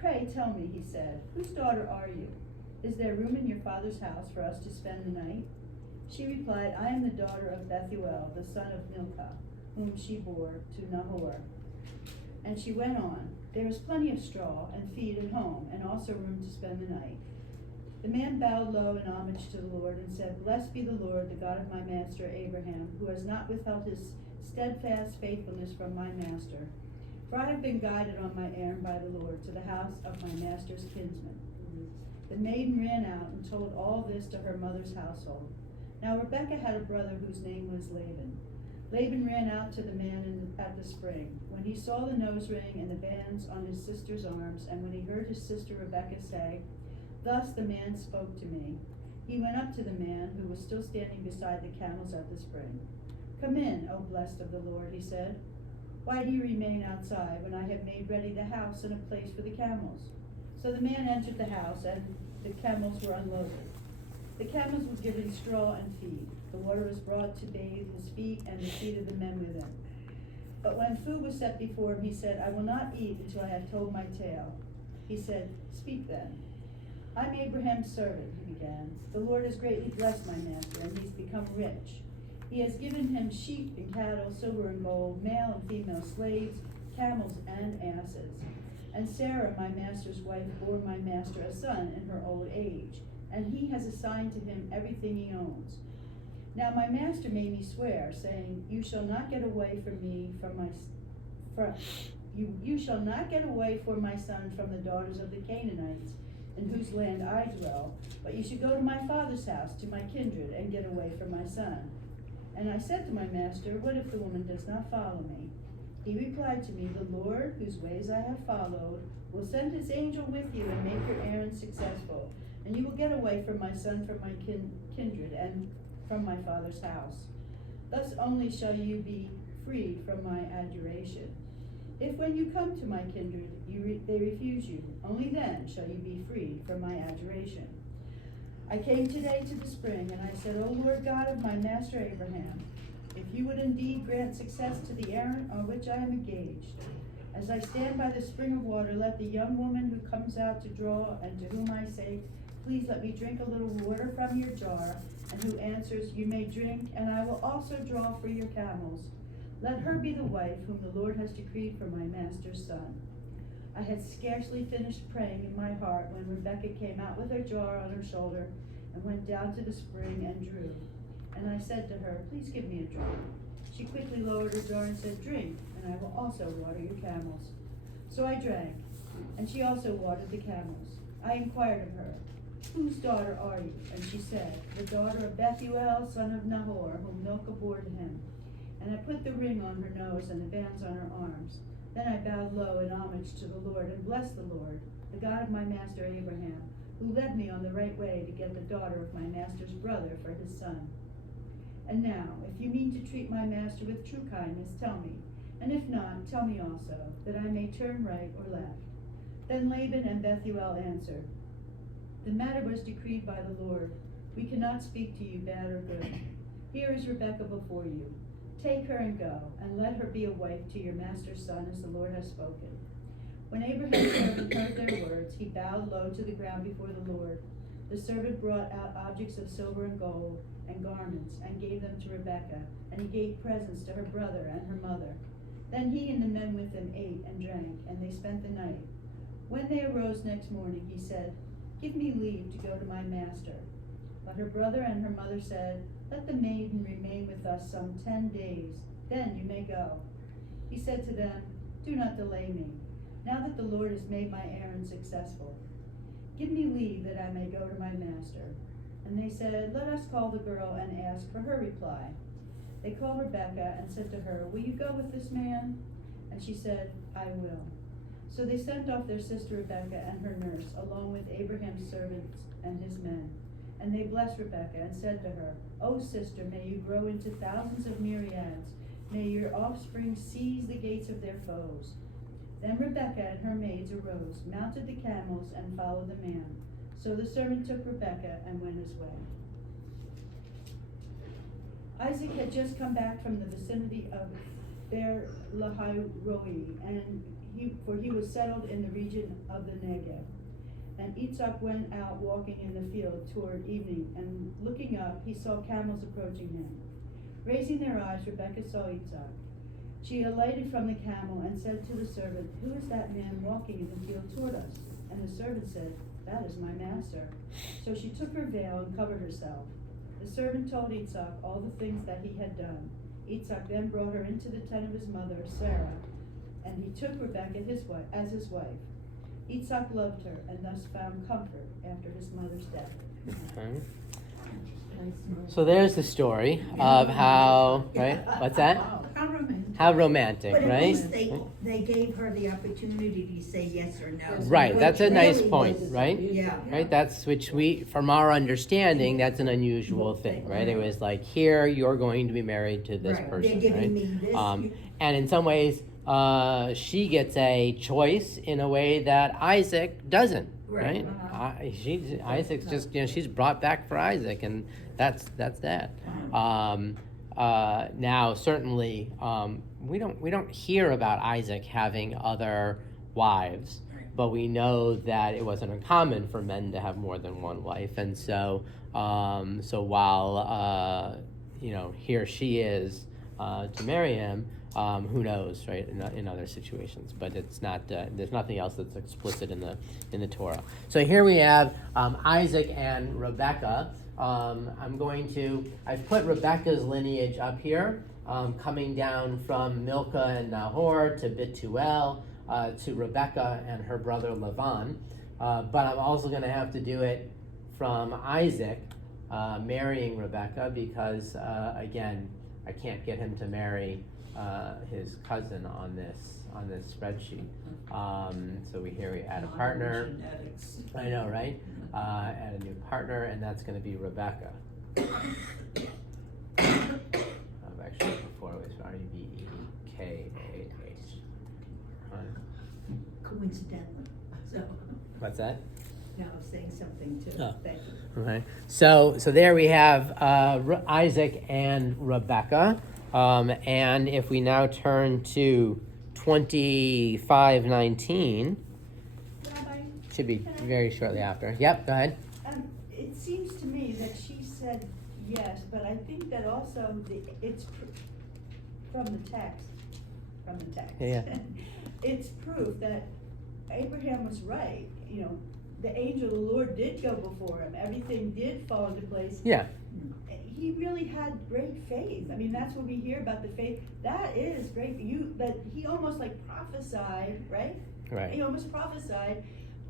Pray tell me, he said, whose daughter are you? Is there room in your father's house for us to spend the night? She replied, I am the daughter of Bethuel, the son of Milcah, whom she bore to Nahor. And she went on, there is plenty of straw and feed at home, and also room to spend the night. The man bowed low in homage to the Lord and said, Blessed be the Lord, the God of my master Abraham, who has not withheld his steadfast faithfulness from my master. For I have been guided on my errand by the Lord to the house of my master's kinsman. The maiden ran out and told all this to her mother's household. Now Rebekah had a brother whose name was Laban. Laban ran out to the man at the spring. When he saw the nose ring and the bands on his sister's arms, and when he heard his sister Rebekah say, Thus the man spoke to me, he went up to the man who was still standing beside the camels at the spring. Come in, O blessed of the Lord, he said. Why do you remain outside when I have made ready the house and a place for the camels? So the man entered the house, and the camels were unloaded. The camels were given straw and feed. The water was brought to bathe his feet and the feet of the men with him. But when food was set before him, he said, I will not eat until I have told my tale. He said, Speak then. I'm Abraham's servant, he began. The Lord has greatly blessed my master, and he's become rich. He has given him sheep and cattle, silver and gold, male and female slaves, camels and asses. And Sarah, my master's wife, bore my master a son in her old age, and he has assigned to him everything he owns. Now my master made me swear, saying, You shall not get away you shall not get away for my son from the daughters of the Canaanites, in whose land I dwell, but you should go to my father's house, to my kindred, and get away for my son. And I said to my master, What if the woman does not follow me? He replied to me, The Lord, whose ways I have followed, will send his angel with you and make your errand successful, and you will get away from my son, from my kindred, and from my father's house. Thus only shall you be freed from my adjuration. If when you come to my kindred they refuse you, only then shall you be freed from my adjuration. I came today to the spring, and I said, O Lord God of my master Abraham, if you would indeed grant success to the errand on which I am engaged, as I stand by the spring of water, let the young woman who comes out to draw, and to whom I say, Please let me drink a little water from your jar, and who answers, You may drink, and I will also draw for your camels. Let her be the wife whom the Lord has decreed for my master's son. I had scarcely finished praying in my heart when Rebekah came out with her jar on her shoulder and went down to the spring and drew. And I said to her, please give me a drink. She quickly lowered her jar and said, drink, and I will also water your camels. So I drank, and she also watered the camels. I inquired of her, whose daughter are you? And she said, the daughter of Bethuel, son of Nahor, whom Milcah bore to him. And I put the ring on her nose and the bands on her arms. Then I bowed low in homage to the Lord and blessed the Lord, the God of my master Abraham, who led me on the right way to get the daughter of my master's brother for his son. And now, if you mean to treat my master with true kindness, tell me, and if not, tell me also, that I may turn right or left. Then Laban and Bethuel answered, the matter was decreed by the Lord. We cannot speak to you bad or good. Here is Rebekah before you. Take her and go, and let her be a wife to your master's son, as the Lord has spoken. When Abraham's servant heard their words, he bowed low to the ground before the Lord. The servant brought out objects of silver and gold, and garments, and gave them to Rebekah, and he gave presents to her brother and her mother. Then he and the men with him ate and drank, and they spent the night. When they arose next morning, he said, give me leave to go to my master. But her brother and her mother said, let the maiden remain with us some 10 days, then you may go. He said to them, do not delay me, now that the Lord has made my errand successful. Give me leave that I may go to my master. And they said, let us call the girl and ask for her reply. They called Rebekah and said to her, will you go with this man? And she said, I will. So they sent off their sister Rebekah and her nurse, along with Abraham's servants and his men. And they blessed Rebekah and said to her, O sister, may you grow into thousands of myriads. May your offspring seize the gates of their foes. Then Rebekah and her maids arose, mounted the camels, and followed the man. So the servant took Rebekah and went his way. Isaac had just come back from the vicinity of Beer-lahai-roi, for he was settled in the region of the Negev. And Isaac went out walking in the field toward evening, and looking up, he saw camels approaching him. Raising their eyes, Rebekah saw Isaac. She alighted from the camel and said to the servant, who is that man walking in the field toward us? And the servant said, that is my master. So she took her veil and covered herself. The servant told Isaac all the things that he had done. Isaac then brought her into the tent of his mother, Sarah, and he took Rebekah as his wife. Isaac loved her and thus found comfort after his mother's death. Okay. So there's the story of how, right? What's that? How romantic. How romantic, But at right? least they gave her the opportunity to say yes or no. Right, Which that's a nice really point, was- right? Yeah. Right, that's which we, from our understanding, that's an unusual thing, right? It was like, here, you're going to be married to this Right, person, they're giving right? me this. And in some ways, she gets a choice in a way that Isaac doesn't, right? Isaac's just, she's brought back for Isaac, and that's that. Now, certainly, we don't hear about Isaac having other wives, but we know that it wasn't uncommon for men to have more than one wife, and so while here she is to marry him. Who knows, right? In other situations, but it's not. There's nothing else that's explicit in the Torah. So here we have Isaac and Rebekah. I've put Rebekah's lineage up here, coming down from Milcah and Nahor to Bethuel to Rebekah and her brother Lavan. But I'm also going to have to do it from Isaac marrying Rebekah because again, I can't get him to marry his cousin on this spreadsheet. So we add a partner. I know, right? Add a new partner, and that's going to be Rebekah. Actually, before it was Rebekah. Coincidentally, so. What's that? No, I was saying something too. Oh. Thank you. Okay. So there we have Isaac and Rebekah. And if we now turn to 25:19, Rabbi, should be very shortly after. Yep, go ahead. it seems to me that she said yes, but I think that also it's from the text. Yeah. It's proof that Abraham was right, you know, the angel of the Lord did go before him, everything did fall into place. Yeah. He really had great faith. I mean, that's what we hear about the faith. That is great. That he almost like prophesied, right? Right. He almost prophesied,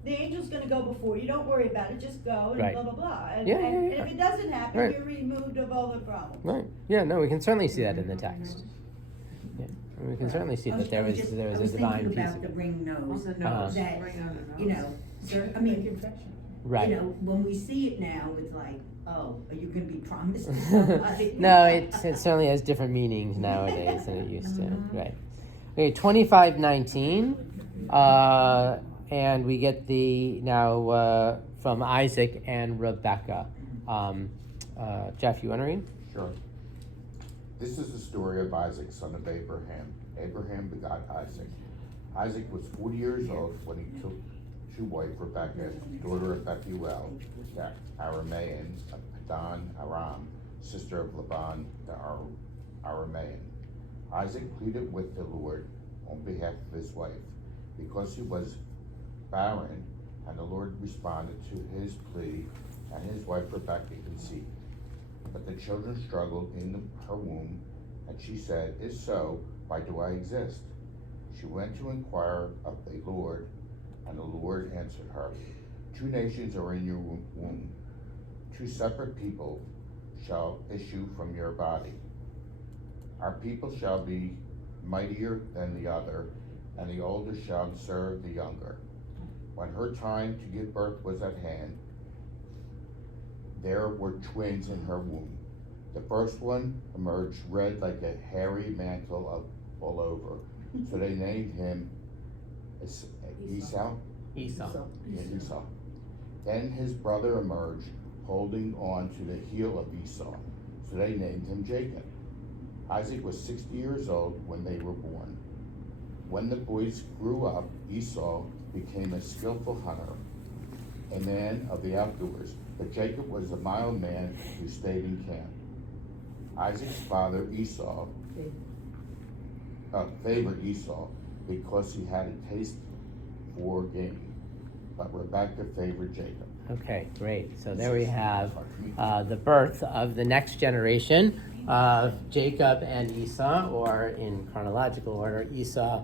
the angel's gonna go before you, don't worry about it, just go, and Right. blah, blah, blah. And, Yeah, and yeah. if it doesn't happen, Right. you're removed of all the problems. Right. Yeah. No, we can certainly see that in the text. Yeah. We can certainly see that there was a divine piece. I was thinking about the ring nose. On the Uh-huh. nose, That, ring on the nose. you know, so, I mean, Right. you know, when we see it now, it's like, oh, are you gonna be promised to somebody? No, it certainly has different meanings nowadays than it used to. Right. Okay, 25:19, and we get the now from Isaac and Rebecca. Jeff, you want to read? Sure. This is the story of Isaac, son of Abraham. Abraham begot Isaac. Isaac was 40 years old when he took to wife Rebekah, daughter of Bethuel, the Aramean of Padan Aram, sister of Laban the Aramean. Isaac pleaded with the Lord on behalf of his wife, because he was barren, and the Lord responded to his plea, and his wife Rebekah conceived. But the children struggled in her womb, and she said, "If so, why do I exist?" She went to inquire of the Lord, and the Lord answered her, "Two nations are in your womb, two separate people shall issue from your body. Our people shall be mightier than the other, and the older shall serve the younger." When her time to give birth was at hand, there were twins in her womb. The first one emerged red like a hairy mantle of all over, so they named him Esau. Esau. Then his brother emerged, holding on to the heel of Esau, so they named him Jacob. Isaac was 60 years old when they were born. When the boys grew up, Esau became a skillful hunter, a man of the outdoors, but Jacob was a mild man who stayed in camp. Isaac's father Esau favored Esau because he had a taste for game, but Rebekah favored Jacob. Okay, great. So there we have the birth of the next generation of Jacob and Esau, or in chronological order, Esau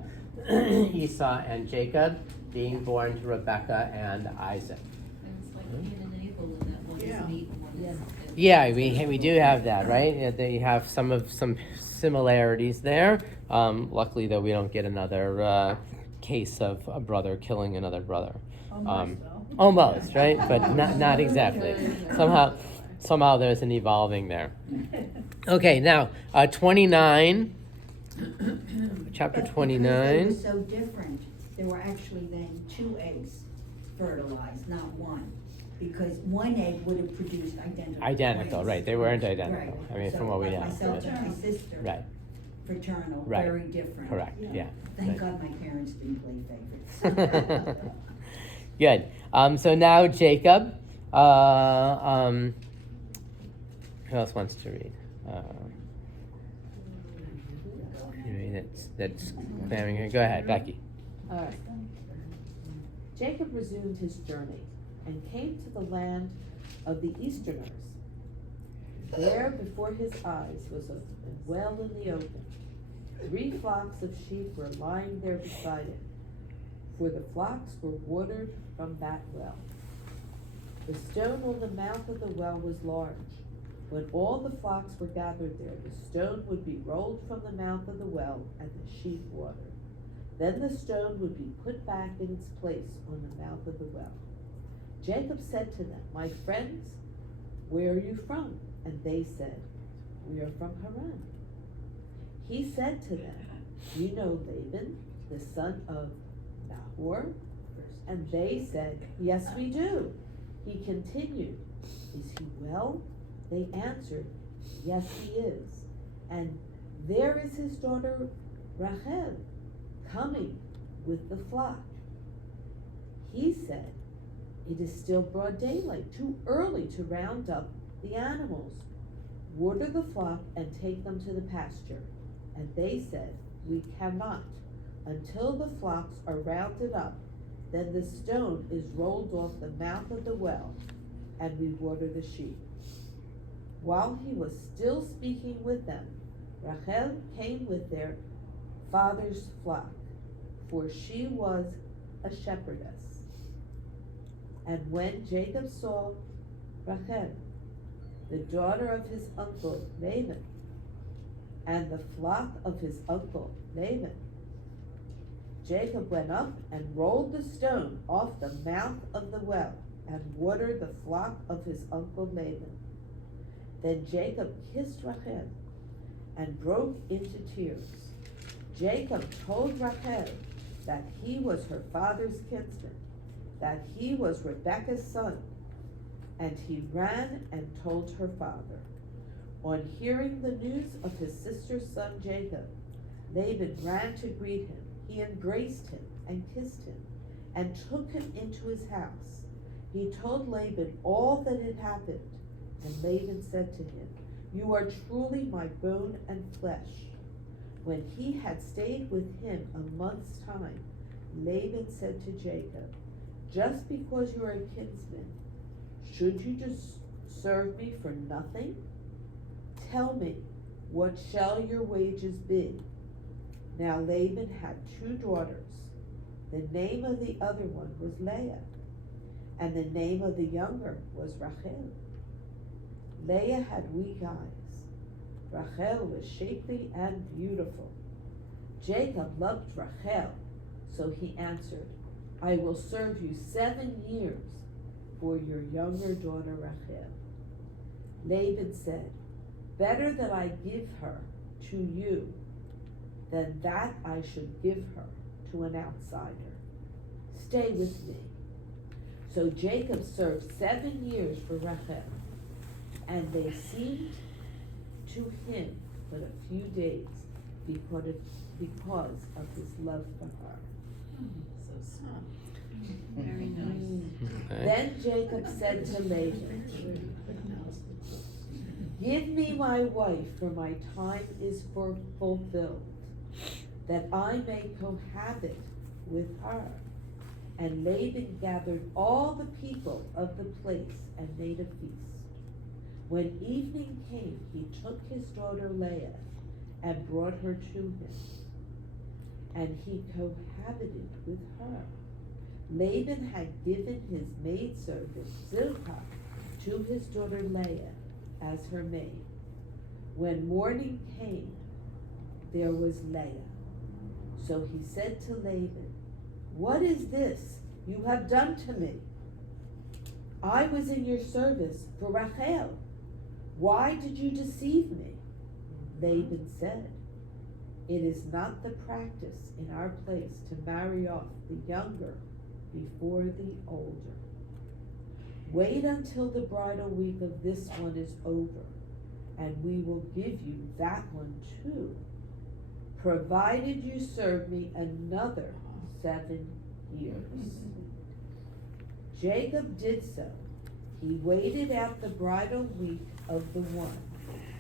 and Jacob being born to Rebekah and Isaac. And it's like Cain and Abel in that one is meat and one is. Yeah, we do have that, right? They have some similarities there. Luckily, though, we don't get another case of a brother killing another brother. Almost, right? But not exactly. Somehow there's an evolving there. Okay, now 29, chapter 29. They were so different, there were actually then 2 eggs fertilized, not one. Because one egg would have produced identical twins. Right? They weren't identical. Right. I mean, So, from what we know. myself and my sister. Right. Fraternal, Right. very different. Correct. Yeah. Thank God my parents didn't play favorites. Good. So now Jacob. Who else wants to read? That's clamming here. Go ahead, Becky. All right. Jacob resumed his journey and came to the land of the Easterners. There before his eyes was a well in the open. 3 flocks of sheep were lying there beside it, for the flocks were watered from that well. The stone on the mouth of the well was large. When all the flocks were gathered there, the stone would be rolled from the mouth of the well and the sheep watered. Then the stone would be put back in its place on the mouth of the well. Jacob said to them, "My friends, where are you from?" And they said, "We are from Haran." He said to them, "You know Laban, the son of Nahor?" And they said, "Yes, we do." He continued, "Is he well?" They answered, "Yes, he is. And there is his daughter Rachel coming with the flock." He said, "It is still broad daylight, too early to round up the animals. Water the flock and take them to the pasture." And they said, "We cannot until the flocks are rounded up then the stone is rolled off the mouth of the well, and we water the sheep. While he was still speaking with them, Rachel came with their father's flock, for she was a shepherdess. And when Jacob saw Rachel, the daughter of his uncle Laban, and the flock of his uncle Laban, Jacob went up and rolled the stone off the mouth of the well and watered the flock of his uncle Laban. Then Jacob kissed Rachel and broke into tears. Jacob told Rachel that he was her father's kinsman, that he was Rebekah's son, and he ran and told her father. On hearing the news of his sister's son Jacob, Laban ran to greet him. He embraced him and kissed him and took him into his house. He told Laban all that had happened, and Laban said to him, "You are truly my bone and flesh." When he had stayed with him a month's time, Laban said to Jacob, "Just because you are a kinsman, should you just serve me for nothing? Tell me, what shall your wages be?" Now Laban had 2 daughters. The name of the other one was Leah, and the name of the younger was Rachel. Leah had weak eyes. Rachel was shapely and beautiful. Jacob loved Rachel, so he answered, "I will serve you 7 years for your younger daughter Rachel." Laban said, "Better that I give her to you than that I should give her to an outsider. Stay with me." So Jacob served 7 years for Rachel, and they seemed to him but a few days because of his love for her. So sweet. Very nice. Okay. Then Jacob said to Laban, "Give me my wife, for my time is fulfilled, that I may cohabit with her." And Laban gathered all the people of the place and made a feast. When evening came, he took his daughter Leah and brought her to him, and he cohabited with her. Laban had given his maidservant Zilpah to his daughter Leah as her maid. When morning came, there was Leah. So he said to Laban, "What is this you have done to me? I was in your service for Rachel. Why did you deceive me?" Laban said, "It is not the practice in our place to marry off the younger before the older. Wait until the bridal week of this one is over, and we will give you that one too, provided you serve me another 7 years." Jacob did so. He waited out the bridal week of the one,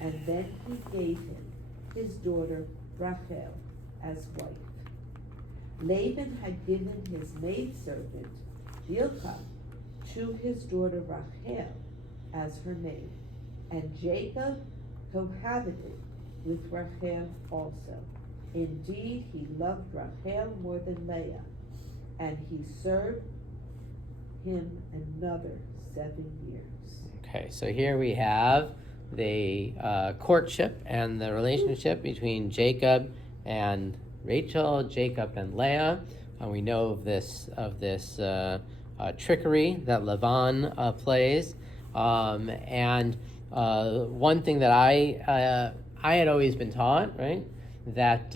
and then he gave him his daughter Rachel as wife. Laban had given his maidservant Bilhah to his daughter Rachel as her maid, and Jacob cohabited with Rachel also. Indeed, he loved Rachel more than Leah, and he served him another 7 years. Okay, so here we have the courtship and the relationship between Jacob and Rachel, Jacob and Leah. We know of this trickery that Lavan plays, and one thing that I had always been taught, right, that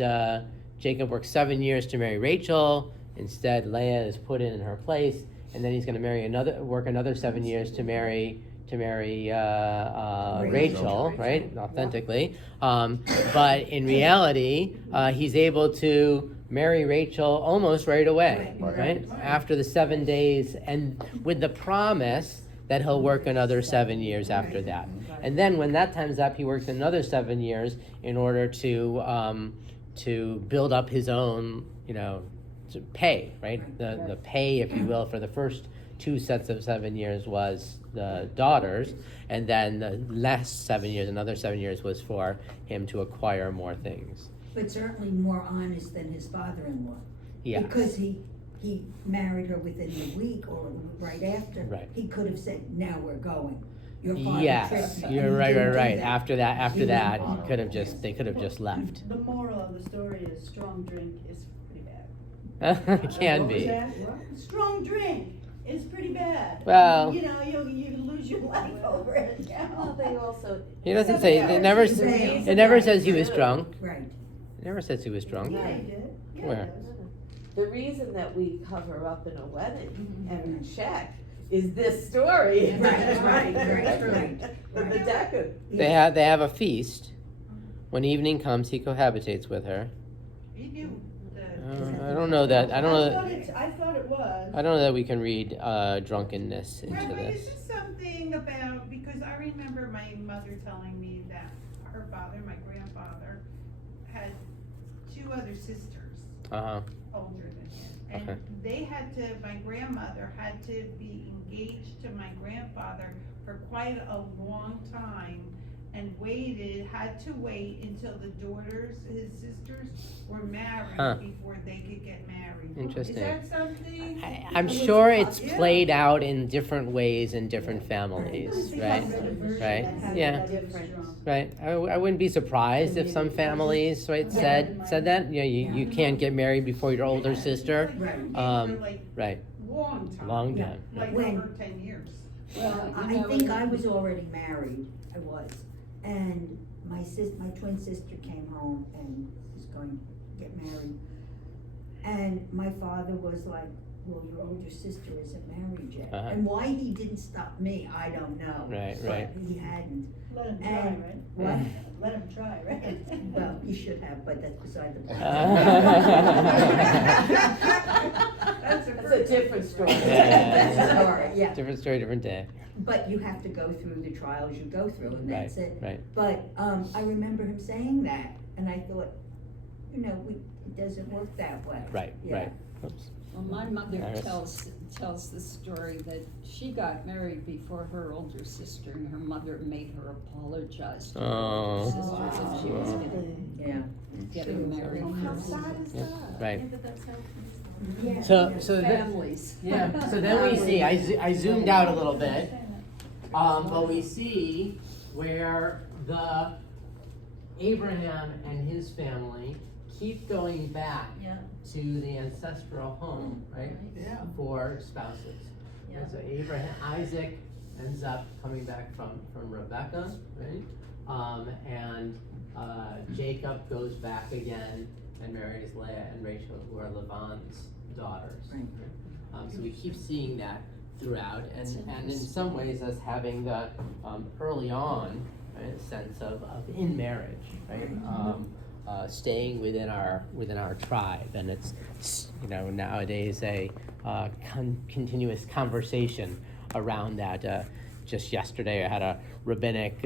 Jacob worked 7 years to marry Rachel. Instead, Leah is put in her place, and then he's going to work another 7 years to marry Rachel, right, authentically. But in reality, he's able to marry Rachel almost right away, right? After the 7 days, and with the promise that he'll work another 7 years after that. And then when that time's up, he works another 7 years in order to build up his own, pay, right? The pay, if you will, for the first 2 sets of 7 years was the daughters, and then the last 7 years, another 7 years, was for him to acquire more things. But certainly more honest than his father-in-law. Yeah. Because he married her within the week or right after. Right. He could have said, now we're going. Your father Yes, tricked me. you're And he right, didn't do right. that. After that, He they didn't. could have just left. The moral of the story is strong drink is pretty bad. It can What was be. that? Strong drink is pretty bad. Well- You know, you lose your life over it, you know? Well, they also. He doesn't say. It never. It never says he was drunk. Right. It never says he was drunk. Yeah, he did. Yeah, he Where? does. The reason that we cover up in a wedding and we check is this story. Right. With the deacon. They have a feast. When evening comes, he cohabitates with her. You do I don't know that. I don't know. I thought it was. I don't know that we can read drunkenness into Rabbi, this. is this something about, because I remember my mother telling me that her father, my grandfather, had 2 other sisters Uh-huh. older than him. And Okay. my grandmother had to be engaged to my grandfather for quite a long time and had to wait until the daughters, his sisters, were married Huh. before they could get married. Interesting. Is that something? I'm sure it's played out in different ways in different families, right? Right? Yeah. Right. I wouldn't be surprised if some families, right, said that. You know, you can't get married before your older sister. Right. For like Right. long time. Long Yeah. time. Like When- over 10 years. Well, I think I was already married, I was, and my twin sister came home and was going to get married. And my father was like, well, your older sister isn't married yet. Uh-huh. And why he didn't stop me, I don't know. Right, but right. He hadn't. Let him try, And- right? What? Let him try, right? Well, he should have, but that's beside the point. That's a different story. That's a story, yeah. Different story, different day. But you have to go through the trials you go through, and that's Right, it. right. But, I remember him saying that, and I thought, it doesn't work that way. Right, Yeah. right. Oops. Well, my mother Iris? tells the story that she got married before her older sister, and her mother made her apologize to her older Oh. sister that she was Yeah. getting married How first. sad is Yeah, that? right. Yeah. So Families. yeah. So then we see. I zoomed out a little bit, but we see where the Abraham and his family keep going back to the ancestral home, right? Yeah. For spouses. Yeah. And so Isaac ends up coming back from Rebecca, right? And Jacob goes back again and marries Leah and Rachel, who are Laban's daughters. Right. So we keep seeing that throughout, and in some ways as having the early on, right, sense of in marriage, right? Staying within our tribe, and it's nowadays a continuous conversation around that. Just yesterday, I had a rabbinic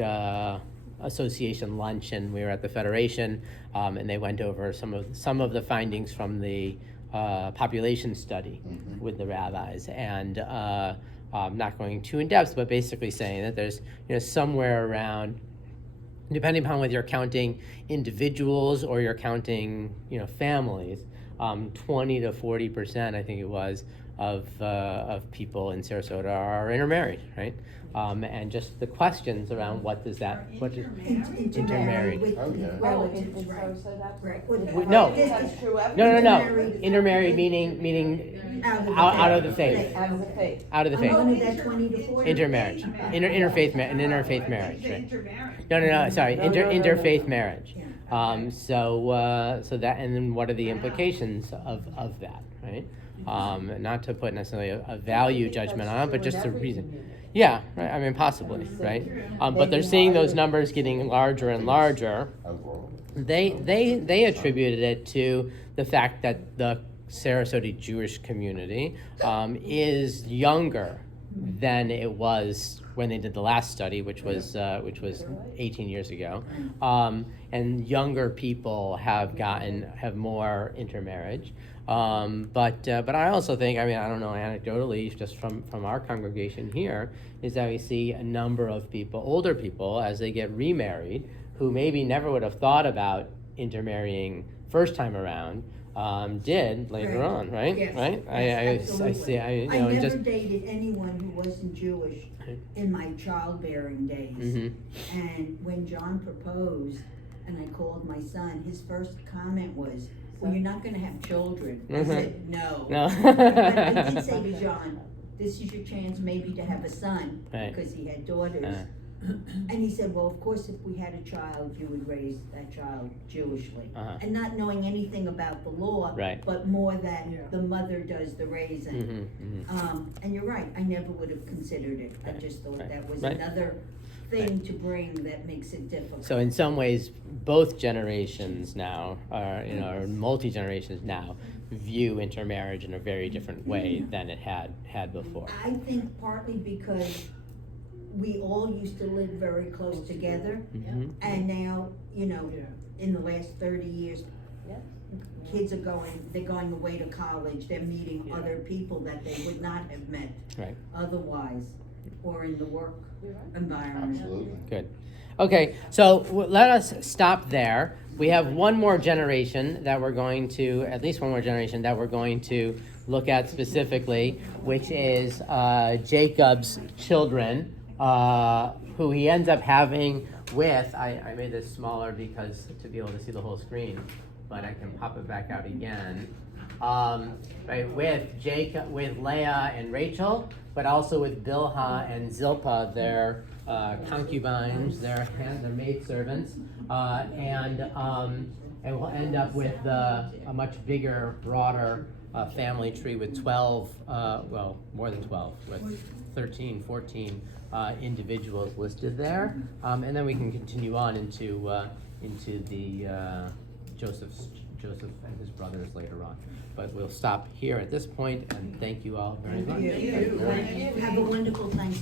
association lunch, and we were at the Federation, and they went over some of the findings from the population study with the rabbis, and not going too in depth, but basically saying that there's somewhere around, depending upon whether you're counting individuals or you're counting families, 20 to 40%, I think it was, of people in Sarasota are intermarried, right? And just the questions around what does that intermarried. With Oh, yeah. relatives, right. Right. With- No. That's true. No. Intermarried. Intermarried meaning out of the faith. Out of the faith. Out of the faith. Only that 20 to 40. Intermarriage. Interfaith marriage, right? Intermarriage. No, sorry, No. interfaith marriage. Yeah. So that, and then what are the implications of that, right? Not to put necessarily a value judgment on it, but just a reason. Yeah, right, I mean, possibly, right? But they're seeing those numbers getting larger and larger. Overall. They attributed it to the fact that the Sarasota Jewish community is younger than it was when they did the last study, which was 18 years ago. And younger people have more intermarriage. But I also think, I mean, I don't know anecdotally, just from our congregation here, is that we see a number of people, older people, as they get remarried, who maybe never would have thought about intermarrying first time around, did later Right. on, right? Yes. Right? Yes, I see. I and never just. dated anyone who wasn't Jewish in my childbearing days. Mm-hmm. And when John proposed, and I called my son, his first comment was, "Well, you're not gonna have children." I said, "No." No. But I did say to John, "This is your chance maybe to have a son," Right. because he had daughters. And he said, "Well, of course, if we had a child, you would raise that child Jewishly." Uh-huh. And not knowing anything about the law, Right. but more that the mother does the raising. Mm-hmm. Mm-hmm. And you're right, I never would have considered it. I Right. just thought Right. that was Right. another thing to bring that makes it difficult. So in some ways, both generations now, or multi-generations now, view intermarriage in a very different way than it had before. I think partly because we all used to live very close together, Mm-hmm. and now, in the last 30 years, kids they're going away to college, they're meeting other people that they would not have met Right. otherwise, or in the work environment. Absolutely. Good. Okay, so let us stop there. We have one more generation that we're going to, at least one more generation that we're going to look at specifically, which is Jacob's children, who he ends up having with, I made this smaller because to be able to see the whole screen, but I can pop it back out again. Right, with Leah and Rachel, but also with Bilhah and Zilpah, their concubines, their maidservants, and we'll end up with a much bigger, broader family tree with 12, well, more than 12, with 13, 14 individuals listed there, and then we can continue on into the Joseph and his brothers later on. But we'll stop here at this point, and thank you all very much. Have a wonderful Thanksgiving.